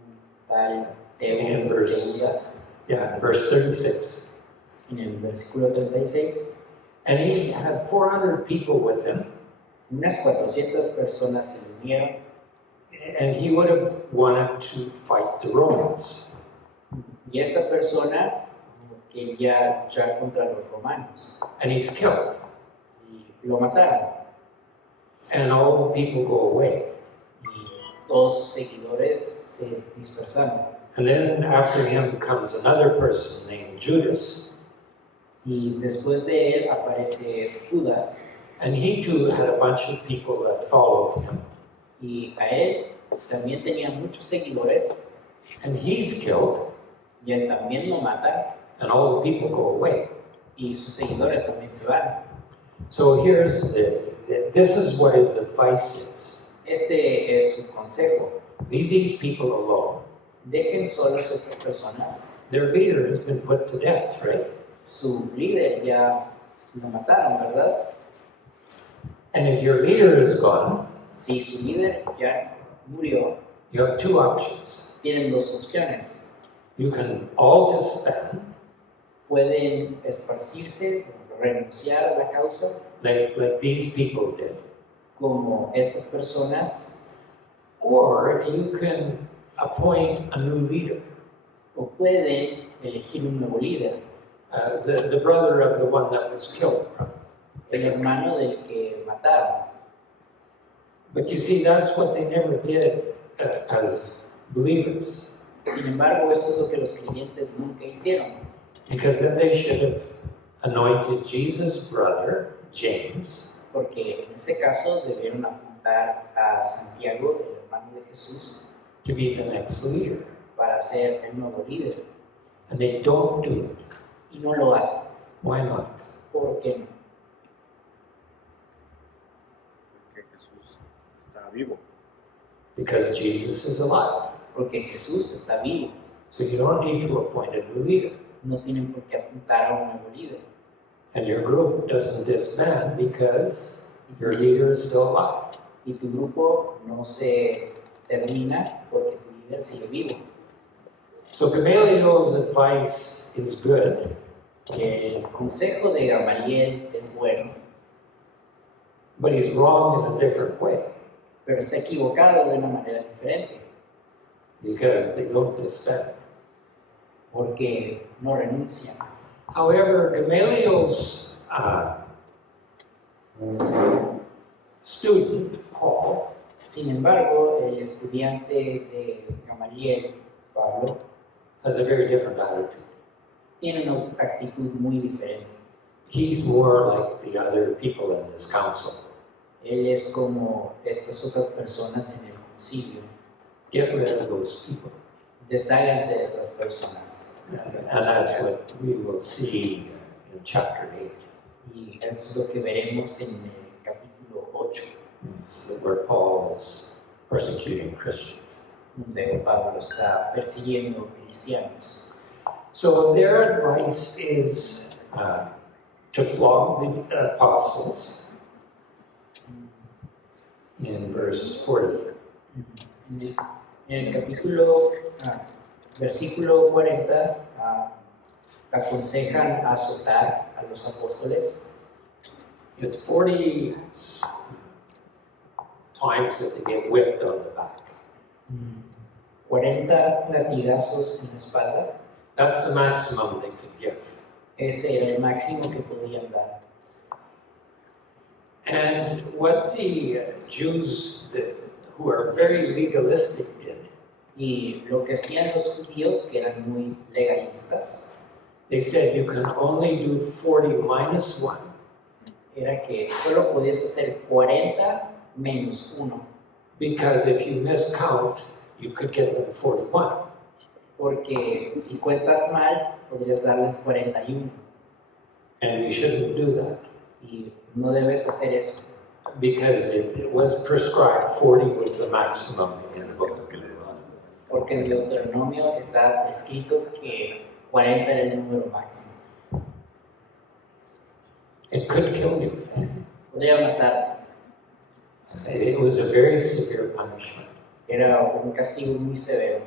tal In verse- Teudas Yeah, verse 36. en el versículo 36. And he had 400 people with him, Unas 400 personas se unieron and he would have wanted to fight the Romans. y esta persona quería luchar contra los romanos And he's killed, y lo mataron. and all the people go away. Y todos sus seguidores se dispersaron. And then after him comes another person named Judas, Y después de él aparece Judas and he too had a bunch of people that followed him. y a él también tenía muchos seguidores And he's killed, y él también lo matan and all the people go away. y sus seguidores también se van. So here's this is what his advice is. Este es su consejo. Leave these people alone. Dejen solos a estas personas. Their leader has been put to death, right? Su líder ya lo mataron, ¿verdad? And if your leader is gone, Si su líder ya murió, you have two options. tienen dos opciones. You can all disband, Pueden esparcirse, renunciar a la causa, like these people did, como estas personas, or you can appoint a new leader. o pueden elegir un nuevo líder, The brother of the one that was killed. el hermano del que mataron. But you see, that's what they never did as believers, Sin embargo, esto es lo que los creyentes nunca hicieron, because then they should have anointed Jesus' brother, James, porque en ese caso debieron apuntar a Santiago, el hermano de Jesús, to be the next leader. para ser el nuevo líder. And they don't do it. Y no lo hacen. Why not? ¿Por qué no? Porque Jesús está vivo. Because Jesus is alive. Porque Jesús está vivo. So you don't need to appoint a new leader. No tienen por qué apuntar a un nuevo líder. And your group doesn't disband because your leader is still alive. Y tu grupo no se termina porque tu líder sigue vivo. So Gamaliel's advice is good, El consejo de Gamaliel es bueno, but he's wrong in a different way pero está equivocado de una manera diferente, because they don't disband. porque no renuncian. However, Gamaliel's student, Paul, Sin embargo, el estudiante de Gamaliel, Pablo, has a very different attitude. tiene una actitud muy diferente. He's more like the other people in this council. Él es como estas otras personas en el concilio. Get rid of those people. Desháganse de estas personas. And that's what we will see in chapter 8, Y esto es lo que veremos en el capítulo 8, where Paul is persecuting Christians. donde Pablo está persiguiendo cristianos. So their advice is to flog the apostles in verse 40. En el capítulo, versículo 40, aconsejan azotar a los apóstoles. It's 40 times that they get whipped on the back. 40 latigazos en la espalda. That's the maximum they could give. Ese era el máximo que podían dar. And what the Jews who are very legalistic did, Y lo que hacían los judíos, que eran muy legalistas, they said you can only do 40 minus 1. era que solo podías hacer 40 menos 1, Because if you miscount, you could get them 41. porque si cuentas mal, podrías darles 41, And you shouldn't do that. y no debes hacer eso, Because it was prescribed, 40 was the maximum in the book of Deuteronomy. porque en Deuteronomio está escrito que 40 era el número máximo. It could kill you. Podría matarte, It was a very severe punishment. era un castigo muy severo.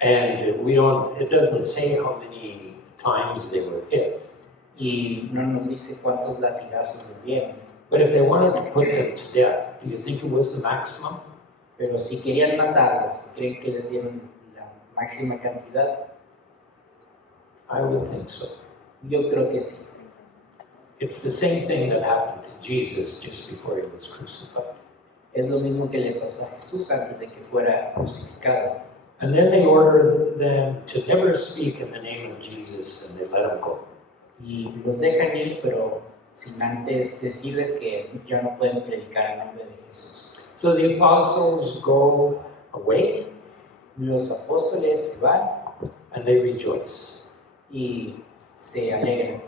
And it doesn't say how many times they were hit. Y no nos dice cuántos latigazos les dieron, But if they wanted to put them to death, do you think it was the maximum? pero si querían matarlos, ¿creen que les dieron la máxima cantidad? I would think so. Yo creo que sí. It's the same thing that happened to Jesus just before he was crucified. Es lo mismo que le pasó a Jesús antes de que fuera crucificado. And then they ordered them to never speak in the name of Jesus, and they let him go. Y los dejan ir, pero sin antes decirles que ya no pueden predicar el nombre de Jesús. So the apostles go away, Los apóstoles se van and they rejoice, y se alegran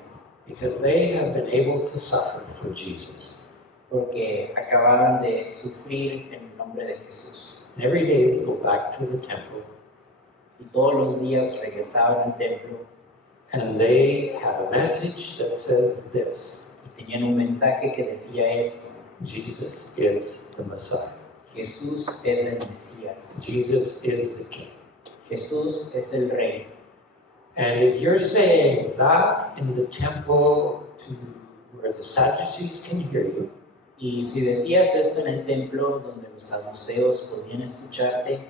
because they have been able to suffer for Jesus. porque acababan de sufrir en el nombre de Jesús. And every day they go back to the temple, Y todos los días regresaban al templo and they have a message that says this: y tenían un mensaje que decía esto: Jesus is the Messiah. Jesús es el Mesías, Jesus is the King. Jesús es el Rey. And if you're saying that in the temple to where the Sadducees can hear you, Y si decías esto en el templo donde los saduceos podían escucharte,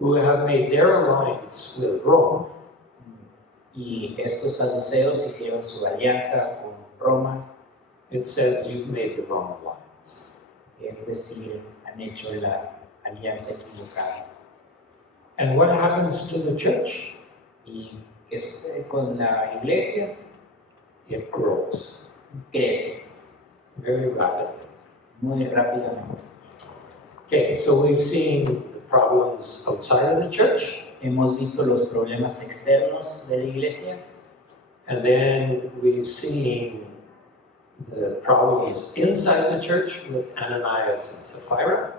who have made their alliance with Rome, y estos saduceos hicieron su alianza con Roma, it says you've made the wrong alliance. es decir, han hecho la alianza equivocada. And what happens to the church? ¿Y qué sucede con la iglesia? It grows Crece very rapidly. muy rápidamente. Okay, so we've seen the problems outside of the church, Hemos visto los problemas externos de la iglesia and then we've seen the problems inside the church with Ananias and Sapphira.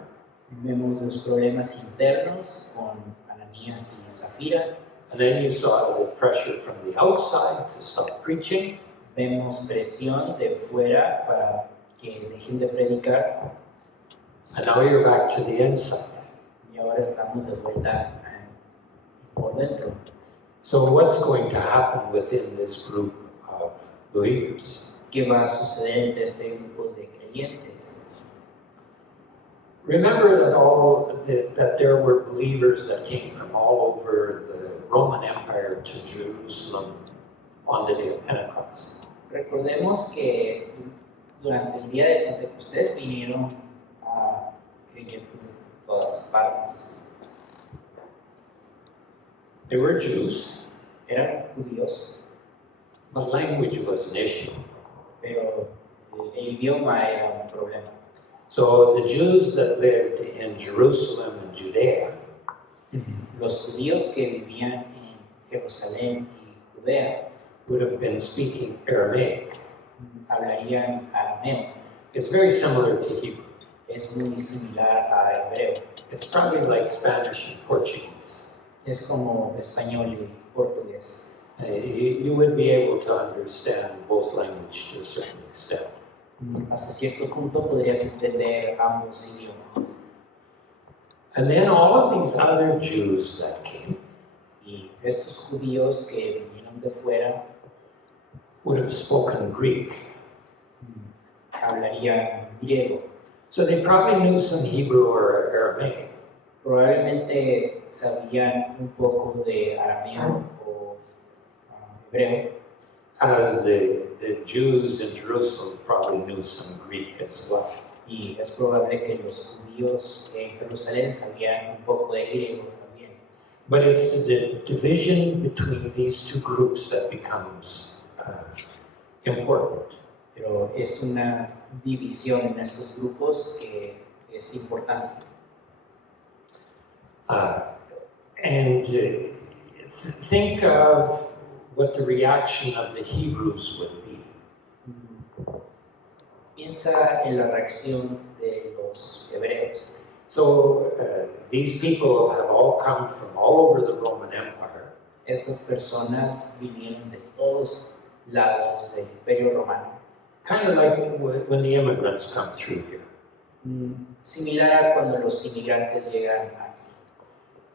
vemos los problemas internos con Ananías y Zafira, And then you saw the pressure from the outside to stop preaching. vemos presión de fuera para que dejen de predicar And now you're back to the inside. y ahora estamos de vuelta por dentro. So what's going to happen within this group of believers? ¿Qué va a suceder entre este grupo de creyentes? Remember that there were believers that came from all over the Roman Empire to Jerusalem on the day of Pentecost. Recordemos que durante el día de Pentecostés vinieron a creyentes de todas partes. They were Jews, Eran judíos, but language was an issue. pero el idioma era un problema. So the Jews that lived in Jerusalem and Judea Los judíos que vivían en Jerusalén y Judea would have been speaking Aramaic. hablarían arameo. It's very similar to Hebrew. Es muy similar a hebreo. It's probably like Spanish and Portuguese. Es como español y portugués. You would be able to understand both language to a certain extent. Hasta cierto punto podrías entender ambos idiomas. And then all of these other Jews that came Y estos judíos que vinieron de fuera would have spoken Greek. hablarían griego. So they probably knew some Hebrew or Aramaic. Probablemente sabían un poco de arameo o hebreo, As the Jews in Jerusalem probably knew some Greek as well. y es probable que los judíos en Jerusalén sabían un poco de griego también. But it's the division between these two groups that becomes important. Pero es una división en estos grupos que es importante. Think of what the reaction of the Hebrews would be. Piensa en la reacción de los hebreos. So these people have all come from all over the Roman Empire. Estas personas vinieron de todos lados del Imperio Romano. Kind of like when the immigrants come through here. Similar a cuando los inmigrantes llegan aquí.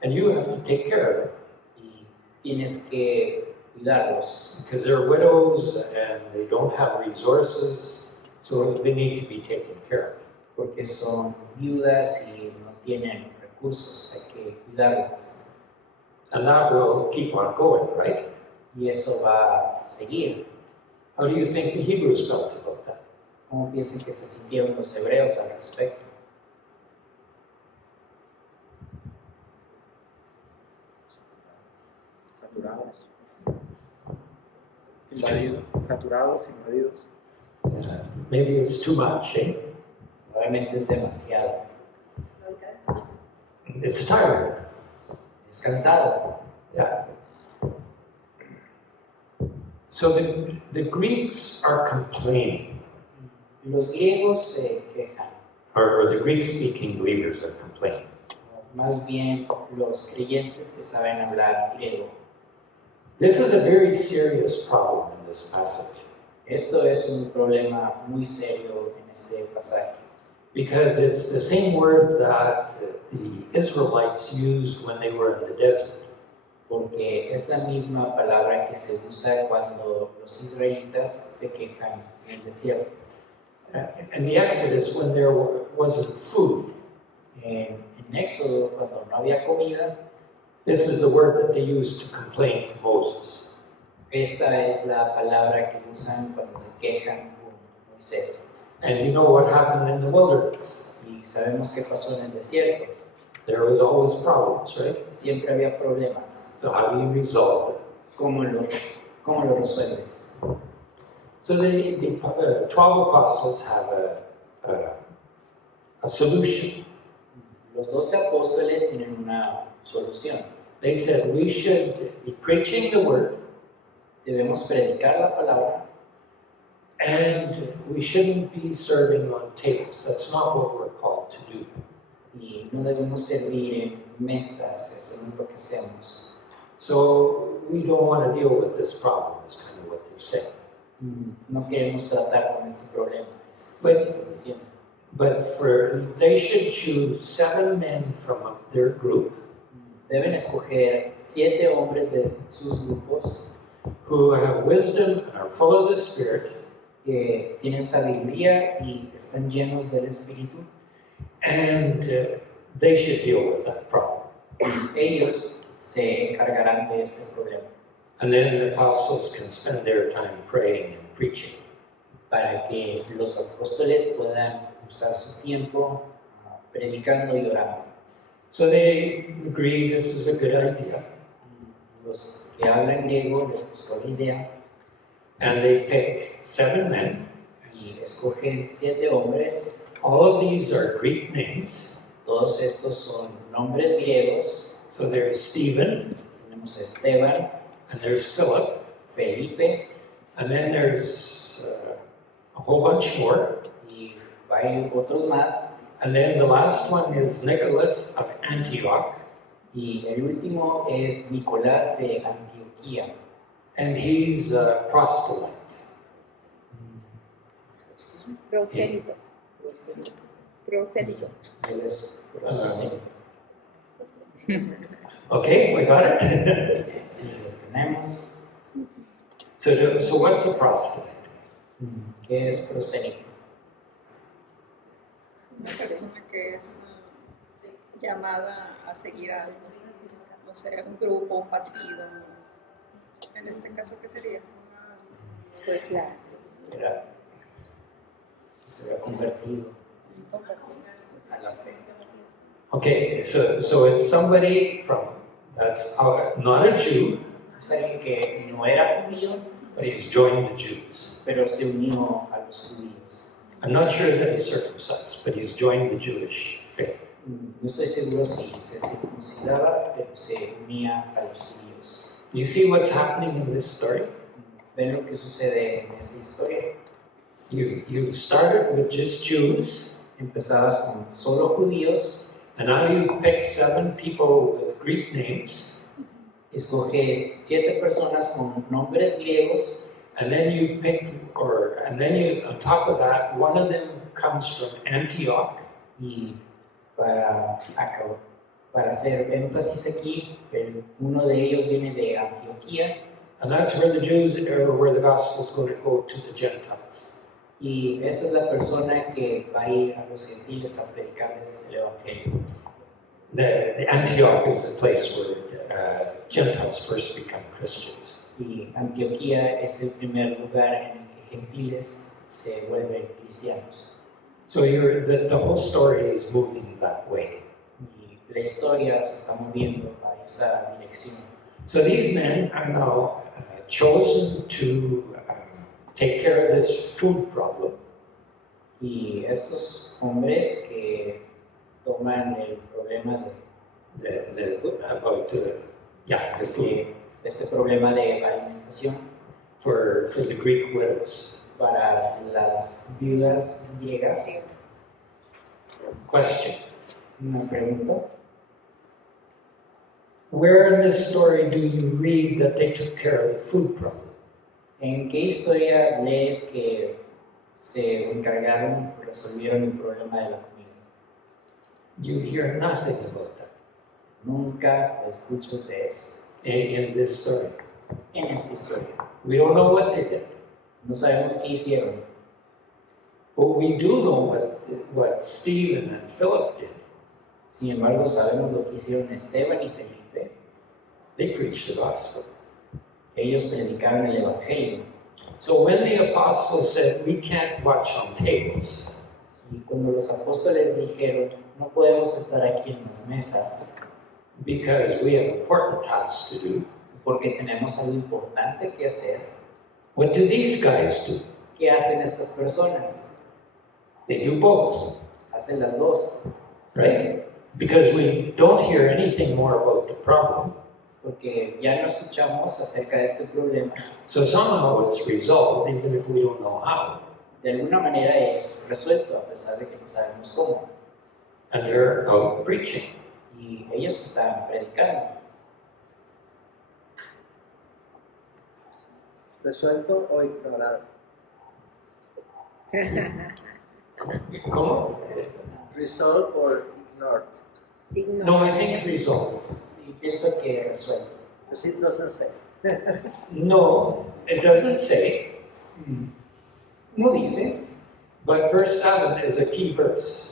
And you have to take care of them Y tienes que cuidarlos because they're widows and they don't have resources, so they need to be taken care of. porque son viudas y no tienen recursos, hay que cuidarlas. And that will keep on going, right? Y eso va a seguir. How do you think the Hebrews felt about that? ¿Cómo piensan que se sintieron los hebreos al respecto? Saturados, invadidos. Maybe it's too much, eh? Probablemente es demasiado. No alcanza. It's tiring. Es cansado. Yeah. So the Greeks are complaining, Los griegos se quejan, or the Greek-speaking believers are complaining. o más bien los creyentes que saben hablar griego. This is a very serious problem in this passage Esto es un problema muy serio en este pasaje, because it's the same word that the Israelites used when they were in the desert. porque es la misma palabra que se usa cuando los israelitas se quejan en el desierto. in the Exodus, when there wasn't food, En Éxodo, cuando no había comida, this is the word that they used to complain to Moses. esta es la palabra que usan cuando se quejan con Moisés. And you know what happened in the wilderness? Y sabemos qué pasó en el desierto. There was always problems, right? Siempre había problemas. So how do you resolve them? ¿Cómo lo resuelves? So the 12 apostles have a solution. Los 12 apóstoles tienen una solución. They said we should be preaching the word Debemos predicar la palabra and we shouldn't be serving on tables. That's not what we're called to do. y no debemos servir en mesas, eso no es lo que hacemos. So we don't want to deal with this problem, is kind of what they're saying. No queremos tratar con este problema, es lo Pues- que estoy diciendo. But they should choose 7 men from their group Deben escoger 7 hombres de sus grupos who have wisdom and are full of the Spirit, que tienen sabiduría y están llenos del Espíritu, and they should deal with that problem. y ellos se encargarán de este problema, And then the apostles can spend their time praying and preaching. para que los apóstoles puedan usar su tiempo predicando y orando. So they agree this is a good idea, Los que hablan griego les gustó la idea and they pick 7 men. y escogen 7 hombres. All of these are Greek names. Todos estos son nombres griegos. So there's Stephen, Tenemos a Esteban, and there's Philip, Felipe and then there's a whole bunch more. y hay otros más. And then the last one is Nicholas of Antioch, Y el último es Nicolás de Antioquía. and he's a proselyte. Prosélito. Prosélito. Él es prosélito. Okay, we got it? Sí, lo tenemos. So what's a proselyte? ¿Qué es prosélito? Una persona que es llamada a seguir a algo, no sé, un grupo, un partido. En este caso, ¿qué sería? Pues la Era, se había convertido a la fe. Okay, so it's somebody that's not a Jew, Es alguien que no era judío, but he's joined the Jews. pero se unió a los judíos. I'm not sure that he's circumcised, but he's joined the Jewish faith. No estoy seguro si se circuncidaba, pero se unía a los judíos. You see what's happening in this story? ¿Ven lo que sucede en esta historia? You've started with just Jews, Empezabas con solo judíos, and now you've picked 7 people with Greek names, escoges 7 personas con nombres griegos, and then you've picked, on top of that, one of them comes from Antioch, y para hacer énfasis aquí, uno de ellos viene de Antioquía, and that's where the gospel is going to go to the Gentiles. y esta es la persona que va a ir a los gentiles a predicarles el evangelio. The Antioch is the place where Gentiles first become Christians. Y Antioquía es el primer lugar en el que gentiles se vuelven cristianos. So the whole story is moving that way. Y la historia se está moviendo a esa dirección. So these men are now chosen to take care of this food problem. Y estos hombres que toman el problema The food de este problema de alimentación for the Greek widows. para las viudas griegas. Question: Una pregunta. where in this story do you read that they took care of the food problem? ¿En qué historia lees que se encargaron, resolvieron el problema de la comida? You hear nothing about that Nunca escuchas de eso in this story. en esta historia. We don't know what they did. No sabemos qué hicieron. But we do know what Stephen and Philip did. Sin embargo, sabemos lo que hicieron Esteban y Felipe. They preached the gospel. Ellos predicaron el Evangelio. So when the apostles said, we can't watch on tables, Y cuando los apóstoles dijeron, no podemos estar aquí en las mesas because we have important tasks to do, porque tenemos algo importante que hacer, what do these guys do? ¿qué hacen estas personas? They do both, Hacen las dos, right? Because we don't hear anything more about the problem. porque ya no escuchamos acerca de este problema. So somehow it's resolved, even if we don't know how. De alguna manera es resuelto, a pesar de que no sabemos cómo. And they're out preaching. Y ellos están predicando. ¿Resuelto o ignorado? ¿Cómo? Resolved or ignored? No, I think resolved. Sí, pienso que resuelto. Because it doesn't say. No, it doesn't say, No dice, but verse 7 is a key verse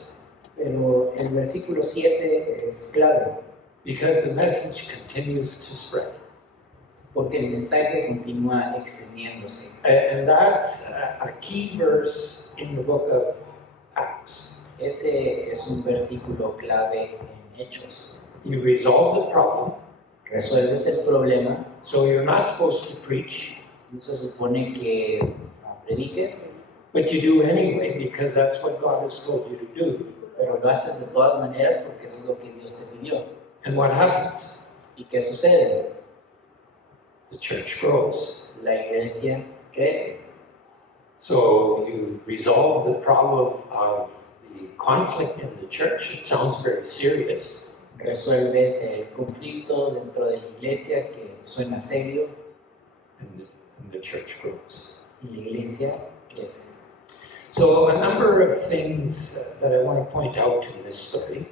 pero el versículo 7 es clave, because the message continues to spread. porque el mensaje continúa extendiéndose. And that's a key verse in the book of Acts. Ese es un versículo clave en Hechos. You resolve the problem, Resuelves el problema, so you're not supposed to preach, no se supone que prediques, but you do anyway because that's what God has told you to do. pero lo haces de todas maneras porque eso es lo que Dios te pidió. And what happens? ¿Y qué sucede? The church grows. La iglesia crece. So you resolve the problem of the conflict in the church. It sounds very serious. Resuelves el conflicto dentro de la iglesia que suena serio And the church grows. y la iglesia crece. So a number of things that I want to point out in this story.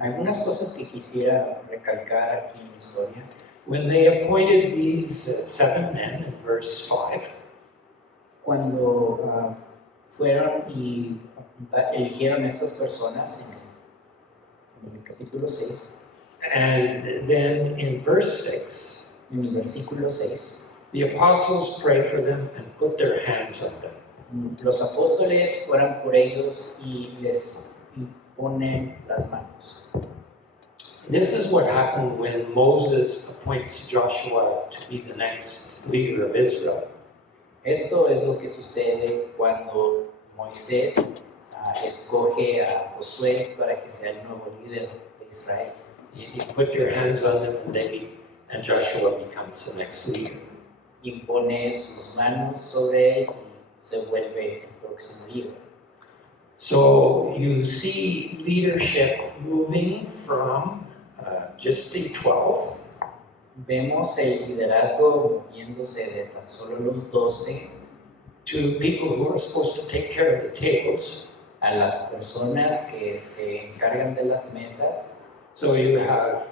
Algunas cosas que quisiera recalcar aquí en la historia. When they appointed these 7 men in verse 5, Cuando fueron y eligieron a estas personas en el capítulo 6, and then in verse 6, en el versículo 6, the apostles pray for them and put their hands on them. los apóstoles oran por ellos y les imponen las manos. This is what happened when Moses appoints Joshua to be the next leader of Israel. Esto es lo que sucede cuando Moisés escoge a Josué para que sea el nuevo líder de Israel. You put your hands on them and Joshua becomes the next leader. Impone sus manos sobre él y se vuelve el próximo líder. So you see leadership moving from just the 12 Vemos el liderazgo moviéndose de tan solo los 12 to people who are supposed to take care of the tables. a las personas que se encargan de las mesas. So you have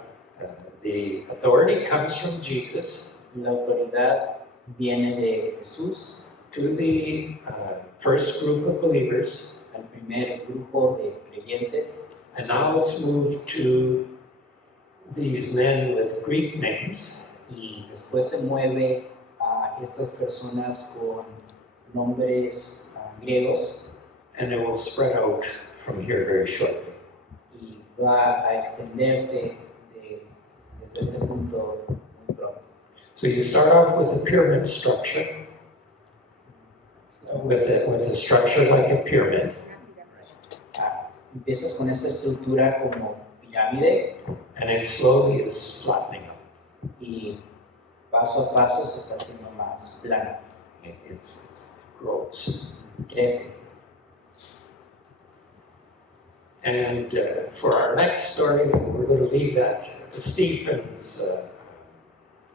the authority comes from Jesus La autoridad viene de Jesús to the first group of believers, al primer grupo de creyentes and now it's moved to these men with Greek names. y después se mueve a estas personas con nombres griegos And it will spread out from here very shortly. y va a extenderse desde este punto muy pronto. So you start off with a pyramid structure, with a structure like a pyramid, Empiezas con esta estructura como pirámide and it slowly is flattening out. y paso a paso se está haciendo más plana, It grows. crece. And for our next story, we're going to leave that to Stephen's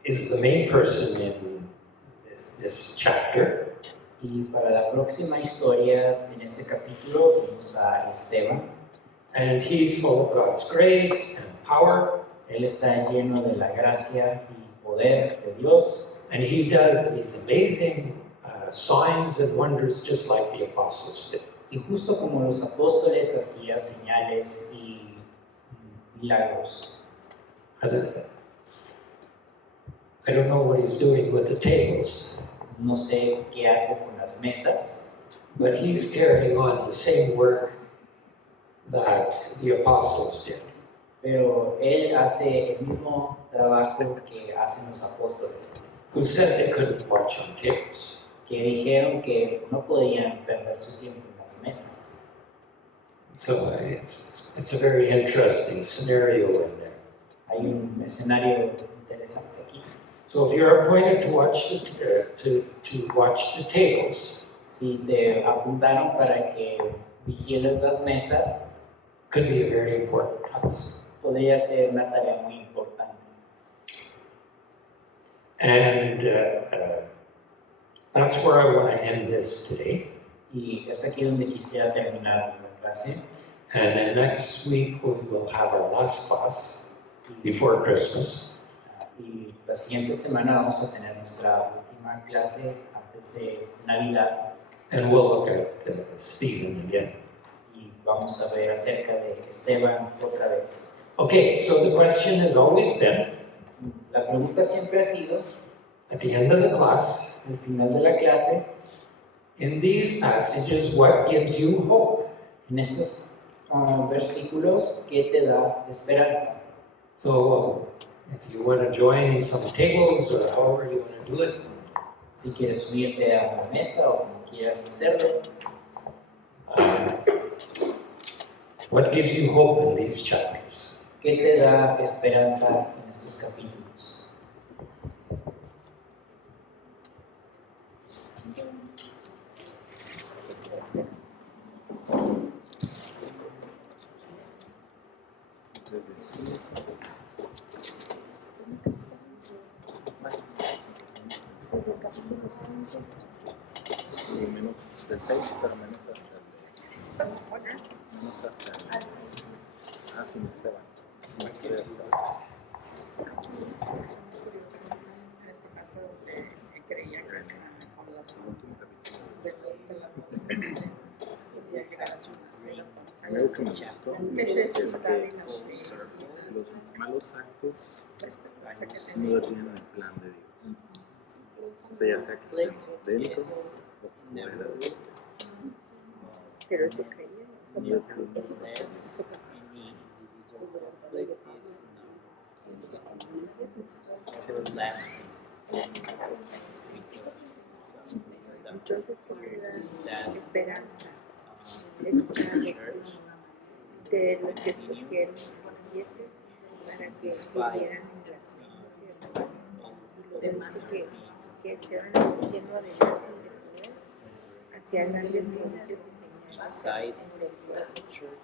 is the main person in this chapter. Y para la próxima historia, en este capítulo, vemos a Esteban. And he's full of God's grace and power. Él está lleno de la gracia y poder de Dios And he does these amazing signs and wonders just like the apostles did. Y justo como los apóstoles hacía señales y milagros. I don't know what he's doing with the tables, No sé qué hace con las mesas, but he's carrying on the same work that the apostles did. pero él hace el mismo trabajo que hacen los apóstoles, Who said they couldn't watch on tables. que dijeron que no podían perder su tiempo en las mesas. So it's a very interesting scenario in there. Hay un escenario interesante aquí. So if you're appointed to watch the tables, Si te apuntaron para que vigiles las mesas, it could be a very important task. podría ser una tarea muy importante. And that's where I want to end this today. Y es aquí donde quisiera terminar la clase. And then next week we will have our last class before Christmas. Y la siguiente semana vamos a tener nuestra última clase antes de Navidad And we'll look at Stephen again. y vamos a ver acerca de Esteban otra vez. Okay, so the question has always been, La pregunta siempre ha sido, at the end of the class, al final de la clase, in these passages, what gives you hope? en estos versículos, ¿qué te da esperanza? So if you want to join some tables or however you want to do it, Si quieres unirte a la mesa o como quieras hacerlo, what gives you hope in these chapters? ¿qué te da esperanza en estos capítulos? Desde el capítulo 5 Sí, menos del 6, pero menos hasta el menos hasta el sin Esteban. Sin Esteban. En este caso, creía que la acomodación de la providencia podía llegar a su Algo que me gustó es necesidad que y la los malos actos esperanza que no tenía. detienen el plan de Dios. O sea, ya sea que estén dentro o fuera de Dios. pero eso creía, Dios eso pasaba. Entonces, ¿qué te da esperanza? De los que escogieron los 7 para que vivieran en las mesas, ¿cierto? Y luego dice que Esteban, siendo adelante de poder, hacía grandes prodigios y señales entre el pueblo.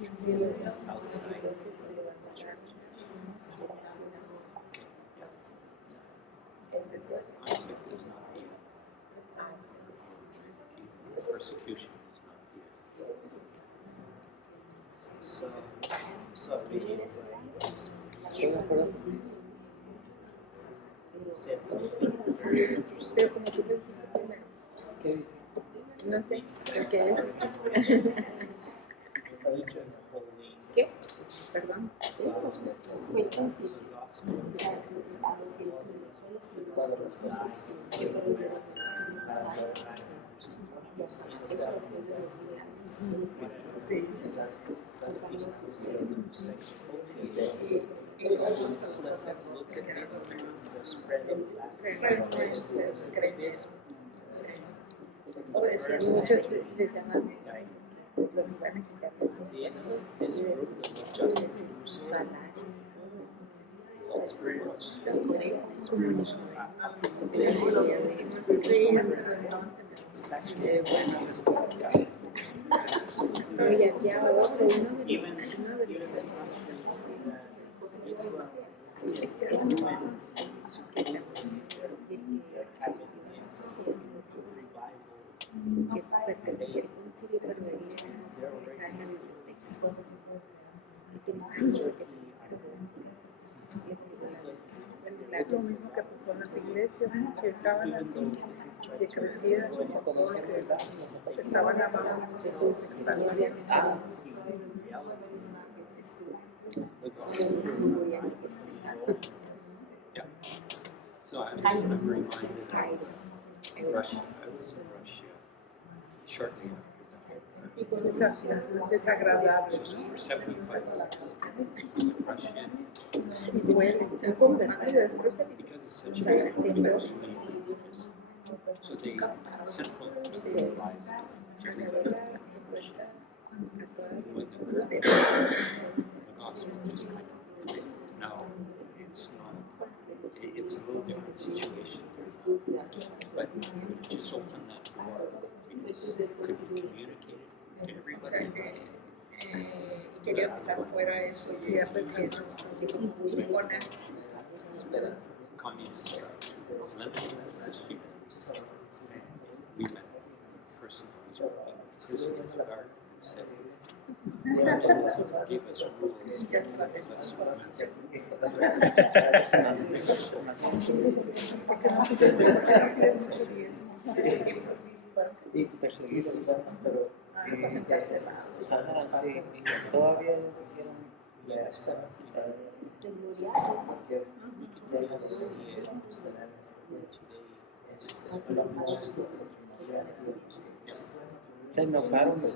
Y entonces se levantaron es decir, Persecution is not pero como tú lo dijiste primero, no sé, porque ¿qué? Perdón, eso y muchos les llaman los que van a quitar de sus hijos y de sus salarios. No, y había otro, uno de los que pertenecía al concilio, pero él está en la biblioteca. ¿Cuánto tiempo? Tiene años de que Lo mismo que pasó en las iglesias, ¿no? Que estaban así, que crecían, porque estaban amando a Jesús, expandiendo. Yeah. So I'm reminded of Russia. I was in Russia shortly Y con esa desagradable, after. ¿no? For 75 years, in Russia, Y duele. Se convertido después de because it's such a culturally so they centralized everybody. When the gospel just kind of now it's not. It's a little different situation, but it just opened that door. It could be communicated to O everybody. sea que querían dejar fuera eso, sí, apreciando con Esperanza. Connie's limited this year. We met a person who was working in the prison in the garden and said, gave us rules. Because that's what Y perseguir el tema, pero sí, todavía ellos dijeron la esperanza, cualquier tema que podamos tener se enojaron, se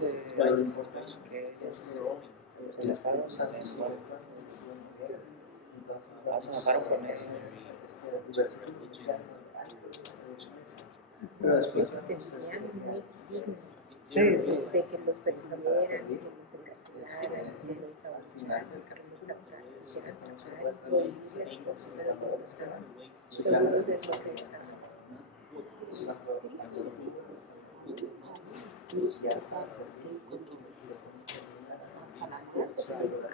enojaron, ¿saben? Se enojaron con eso. Pero después se sentían muy dignos sí, sí. de que los persiguieran, que los encarcelaran, que los abusaran, que los quisieran sacar y prohibirles cosas, pero todos estaban seguros de su fe.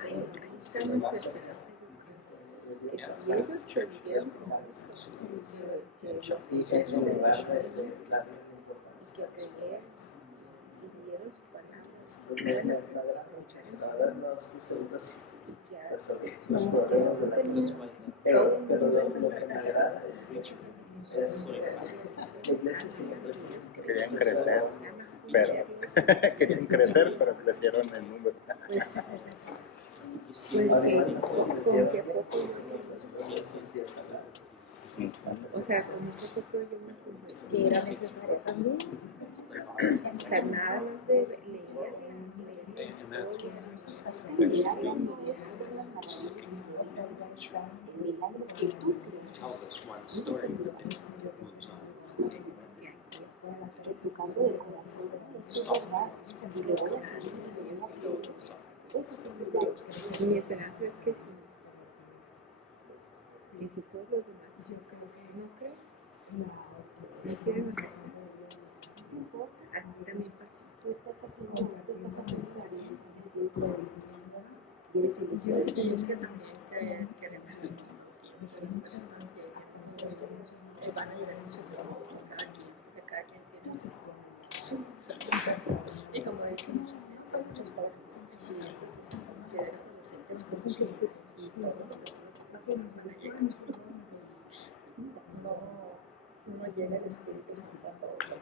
Ahí está nuestra esperanza. Que si ellos perdieron que los hicieron de que creyeron y dieron su palabra, La verdad no estoy seguro si y que resolver los problemas de la noche. Pero lo que me agrada es que la iglesia siempre se Querían crecer, pero crecieron en número. pues que con que poco, o sea, con ese poco yo me convencí que era necesario también. O sea, nada más de leer tells us one story that moves on today. Educando del corazón, esto es verdad, y le voy a seguir leyendo esto. Eso es un lugar. y mi esperanza es que si todos los demás yo creo que no creo, no quieren hacer No importa, a mí también pasó. tú estás haciendo la vida de Dios y eres el hijo de Dios. Es que también queremos que nuestras personas que van a llegar en su tiempo, que cada quien tiene su y como decimos, no son muchas palabras, son presidentes que eran adolescentes con su hijo y todos los que van a llegar. No llega el Espíritu Santo a todos los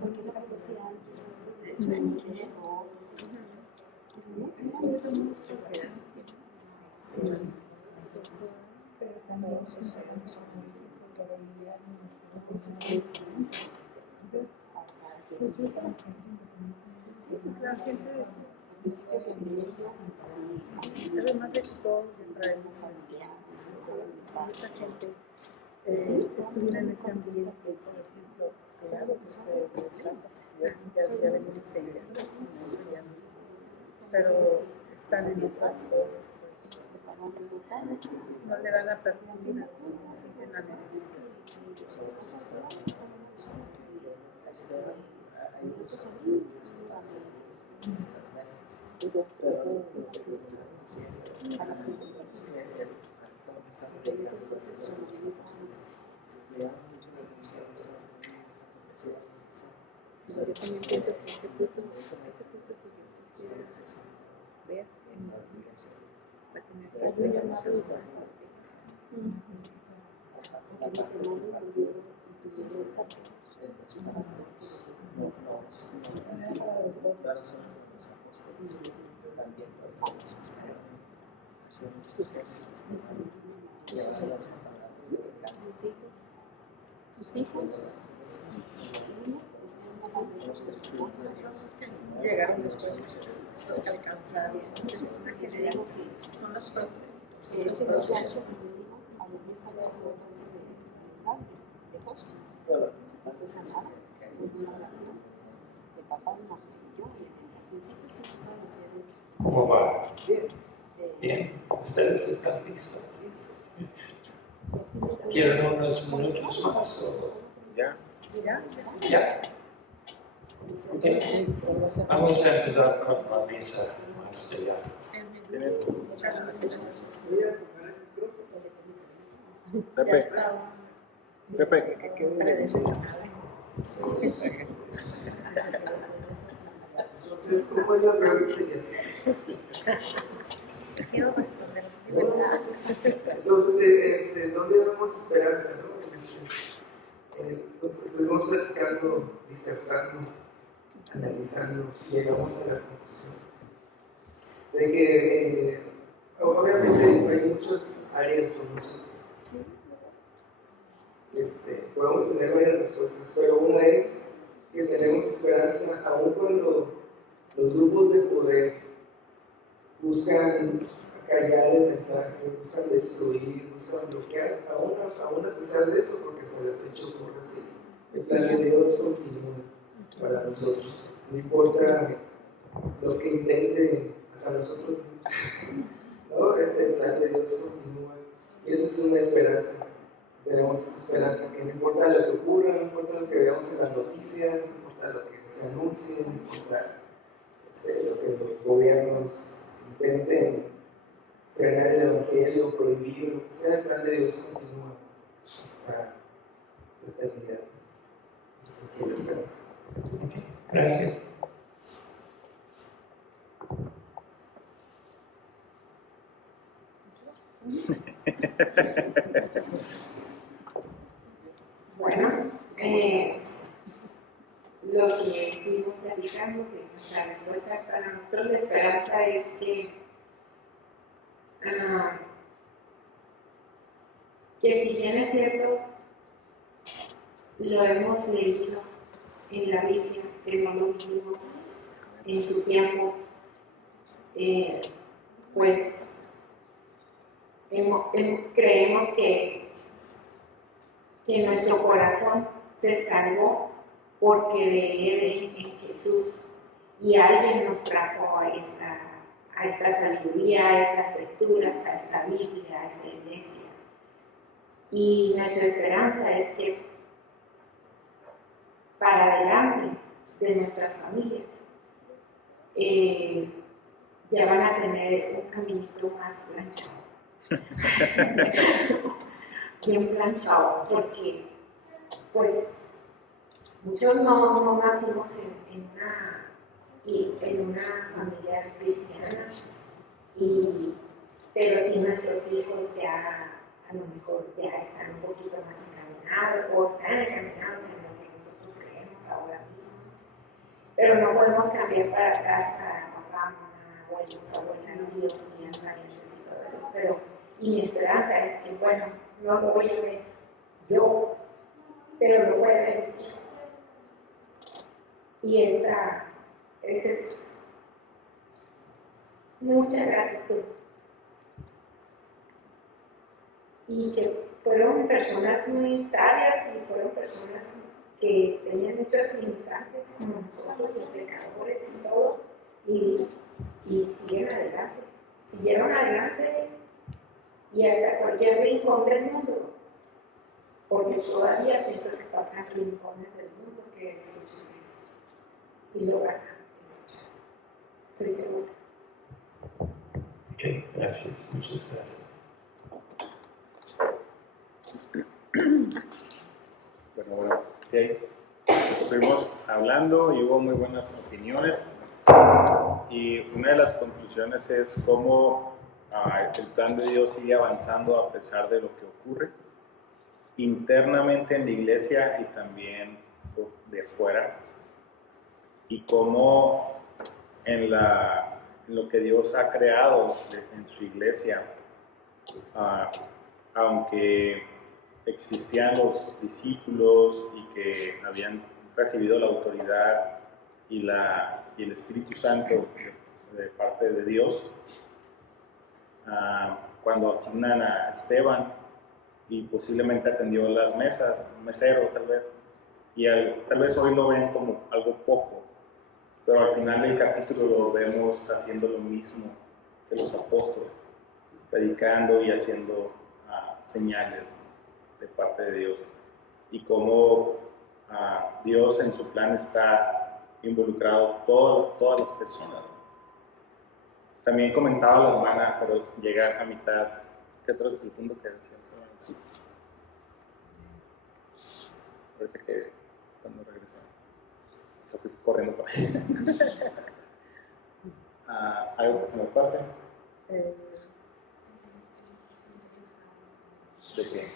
Porque la velocidad antes de venir error, Pero también son La gente, además de que todos traemos el Espíritu Santo, si esa gente estuviera en este ambiente, por ejemplo, claro que se está, ya venimos enseñando, pero están en otras cosas, no le dan apertura, sienten la necesidad. hay muchos amigos las mesas, pero a las 5 es que el como que está predicando las personas, le llama mucho la atención eso, yo también pienso que ese fruto que yo quisiera ver para tener que hacer muchas cosas. La parte de la tuvieron para hacer dar a sus los apóstoles también por los cristianos hacer muchas cosas llevarlas a la predicar. Sus hijos Los que estuvieron llegaron después, los que alcanzaron, una generación, son los propios. Los procesos, a los 10 años tuvo cáncer de costo. No fue sanada, hubo una oración de papá y mamá. Yo al principio sí pensaba hacer ¿Cómo va? Bien. ¿Ustedes están listos? ¿Quieren unos minutos más? O... ¿Ya? ¿Ya? Okay. Vamos a empezar con la misa más allá. Pepe, Pepe. Entonces, ¿cómo es la pregunta? Quiero responder. Entonces, ¿dónde vemos esperanza? ¿No? Pues estuvimos platicando, disertando, analizando, y llegamos a la conclusión de que obviamente hay muchas áreas o muchas, podemos tener varias respuestas, pero una es que tenemos esperanza aun cuando los grupos de poder buscan callar el mensaje, buscan destruir, buscan bloquear, aún a pesar de eso, porque hasta la fecha ocurre así. El plan de Dios continúa para nosotros. No importa lo que intenten hasta nosotros mismos, ¿no? El plan de Dios continúa. Y esa es una esperanza. Tenemos esa esperanza que no importa lo que ocurra, no importa lo que veamos en las noticias, no importa lo que se anuncie, no importa lo que los gobiernos intenten estrenar el evangelio, prohibir, lo que sea, el plan de Dios continúa hasta la eternidad. Entonces, así es la esperanza. Gracias. Bueno, lo que estuvimos platicando, que nuestra respuesta para nosotros la esperanza es que si bien es cierto, lo hemos leído en la Biblia, que no lo vivimos en su tiempo, pues creemos que nuestro corazón se salvó porque creer en Jesús y alguien nos trajo a esta sabiduría, a estas lecturas, a esta Biblia, a esta iglesia. Y nuestra esperanza es que para adelante de nuestras familias ya van a tener un caminito más planchado. Bien planchado, porque pues muchos no nacimos en una familia cristiana, pero sí nuestros hijos ya a lo mejor ya están un poquito más encaminados o están encaminados en lo que nosotros creemos ahora mismo. Pero no podemos cambiar para atrás a papá, mamá, abuelos, abuelas, tíos, tías, parientes y todo eso. Y mi esperanza es que, bueno, no lo voy a ver yo, pero lo voy a ver Dios. Y esa es mucha gratitud. Y que fueron personas muy sabias y fueron personas que tenían muchas limitantes como nosotros, los pecadores y todo, y siguieron adelante y hasta cualquier rincón del mundo, porque todavía pienso que faltan rincones del mundo que escuchan esto y lo van a escuchar, estoy segura. Ok, gracias, muchas gracias. Bueno, sí, estuvimos hablando y hubo muy buenas opiniones, y una de las conclusiones es cómo el plan de Dios sigue avanzando a pesar de lo que ocurre internamente en la iglesia y también de fuera, y cómo en lo que Dios ha creado en su iglesia, aunque existían los discípulos y que habían recibido la autoridad y el Espíritu Santo de parte de Dios, cuando asignan a Esteban y posiblemente atendió las mesas, un mesero tal vez, y tal vez hoy lo ven como algo poco, pero al final del capítulo lo vemos haciendo lo mismo que los apóstoles, predicando y haciendo señales de parte de Dios, y cómo Dios en su plan está involucrado todas las personas. También comentaba la hermana, pero llega a mitad, ¿qué otro es el punto que decía? Ahorita que cuando regresamos, estoy corriendo por ahí. ¿Algo que se me pase? ¿De qué?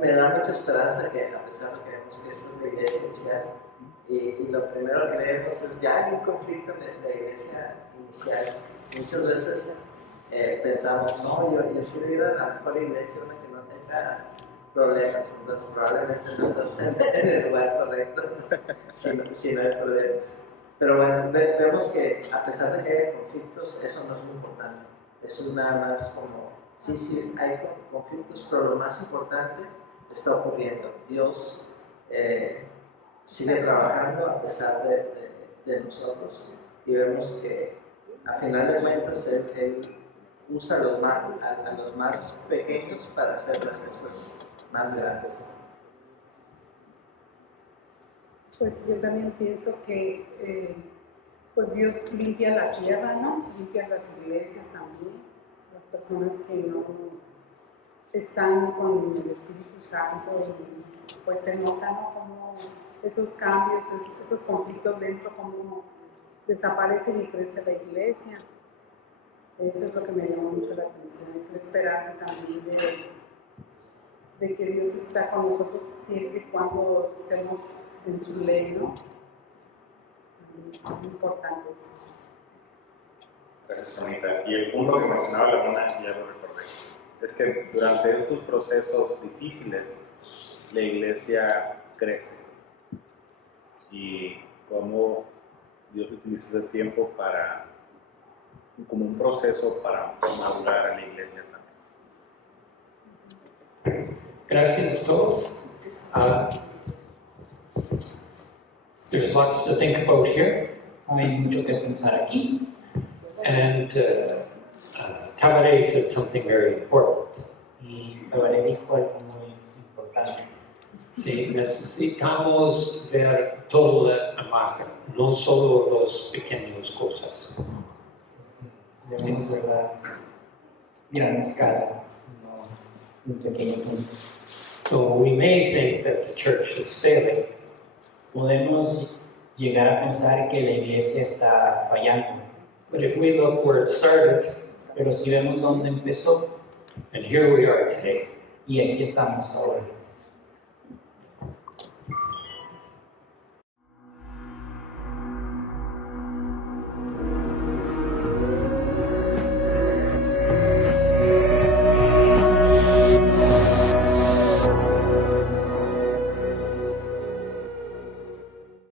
Me da mucha esperanza que, a pesar de que vemos que esta es la iglesia inicial, y lo primero que leemos es ya hay un conflicto en la iglesia inicial. Muchas veces pensamos, no, yo quiero ir a la mejor iglesia, una que no tenga problemas, entonces probablemente no estás en el lugar correcto si no hay problemas. Pero bueno, vemos que a pesar de que hay conflictos, eso no es muy importante. Eso es nada más como, sí, hay conflictos, pero lo más importante está ocurriendo. Dios sigue trabajando a pesar de nosotros, y vemos que a final de cuentas Él usa a los más pequeños para hacer las cosas más grandes. Pues yo también pienso que pues Dios limpia la tierra, ¿no? Limpia las iglesias también, las personas que no están con el Espíritu Santo, y pues se nota, ¿no? Como esos cambios, esos conflictos dentro, como desaparecen y crece la iglesia. Eso es lo que me llamó mucho la atención, y la esperanza también de que Dios está con nosotros siempre y cuando estemos en su ley, ¿no? Muy importante eso. Gracias, Anita. Y el punto que mencionaba la hermana, ya lo recordé, es que durante estos procesos difíciles la iglesia crece, y cómo Dios utiliza ese tiempo como un proceso para madurar a la iglesia también. Gracias a todos. There's lots to think about here. Hay mucho que pensar aquí. And Tabaré said something very important. Y Tabaré dijo algo muy importante. Sí, necesitamos ver toda la imagen, no solo las pequeñas cosas. Debemos ver la gran escala, no un pequeño punto. So we may think that the church is failing, Podemos llegar a pensar que la iglesia está fallando, but if we look where it started, pero si vemos dónde empezó, and here we are today, y aquí estamos ahora,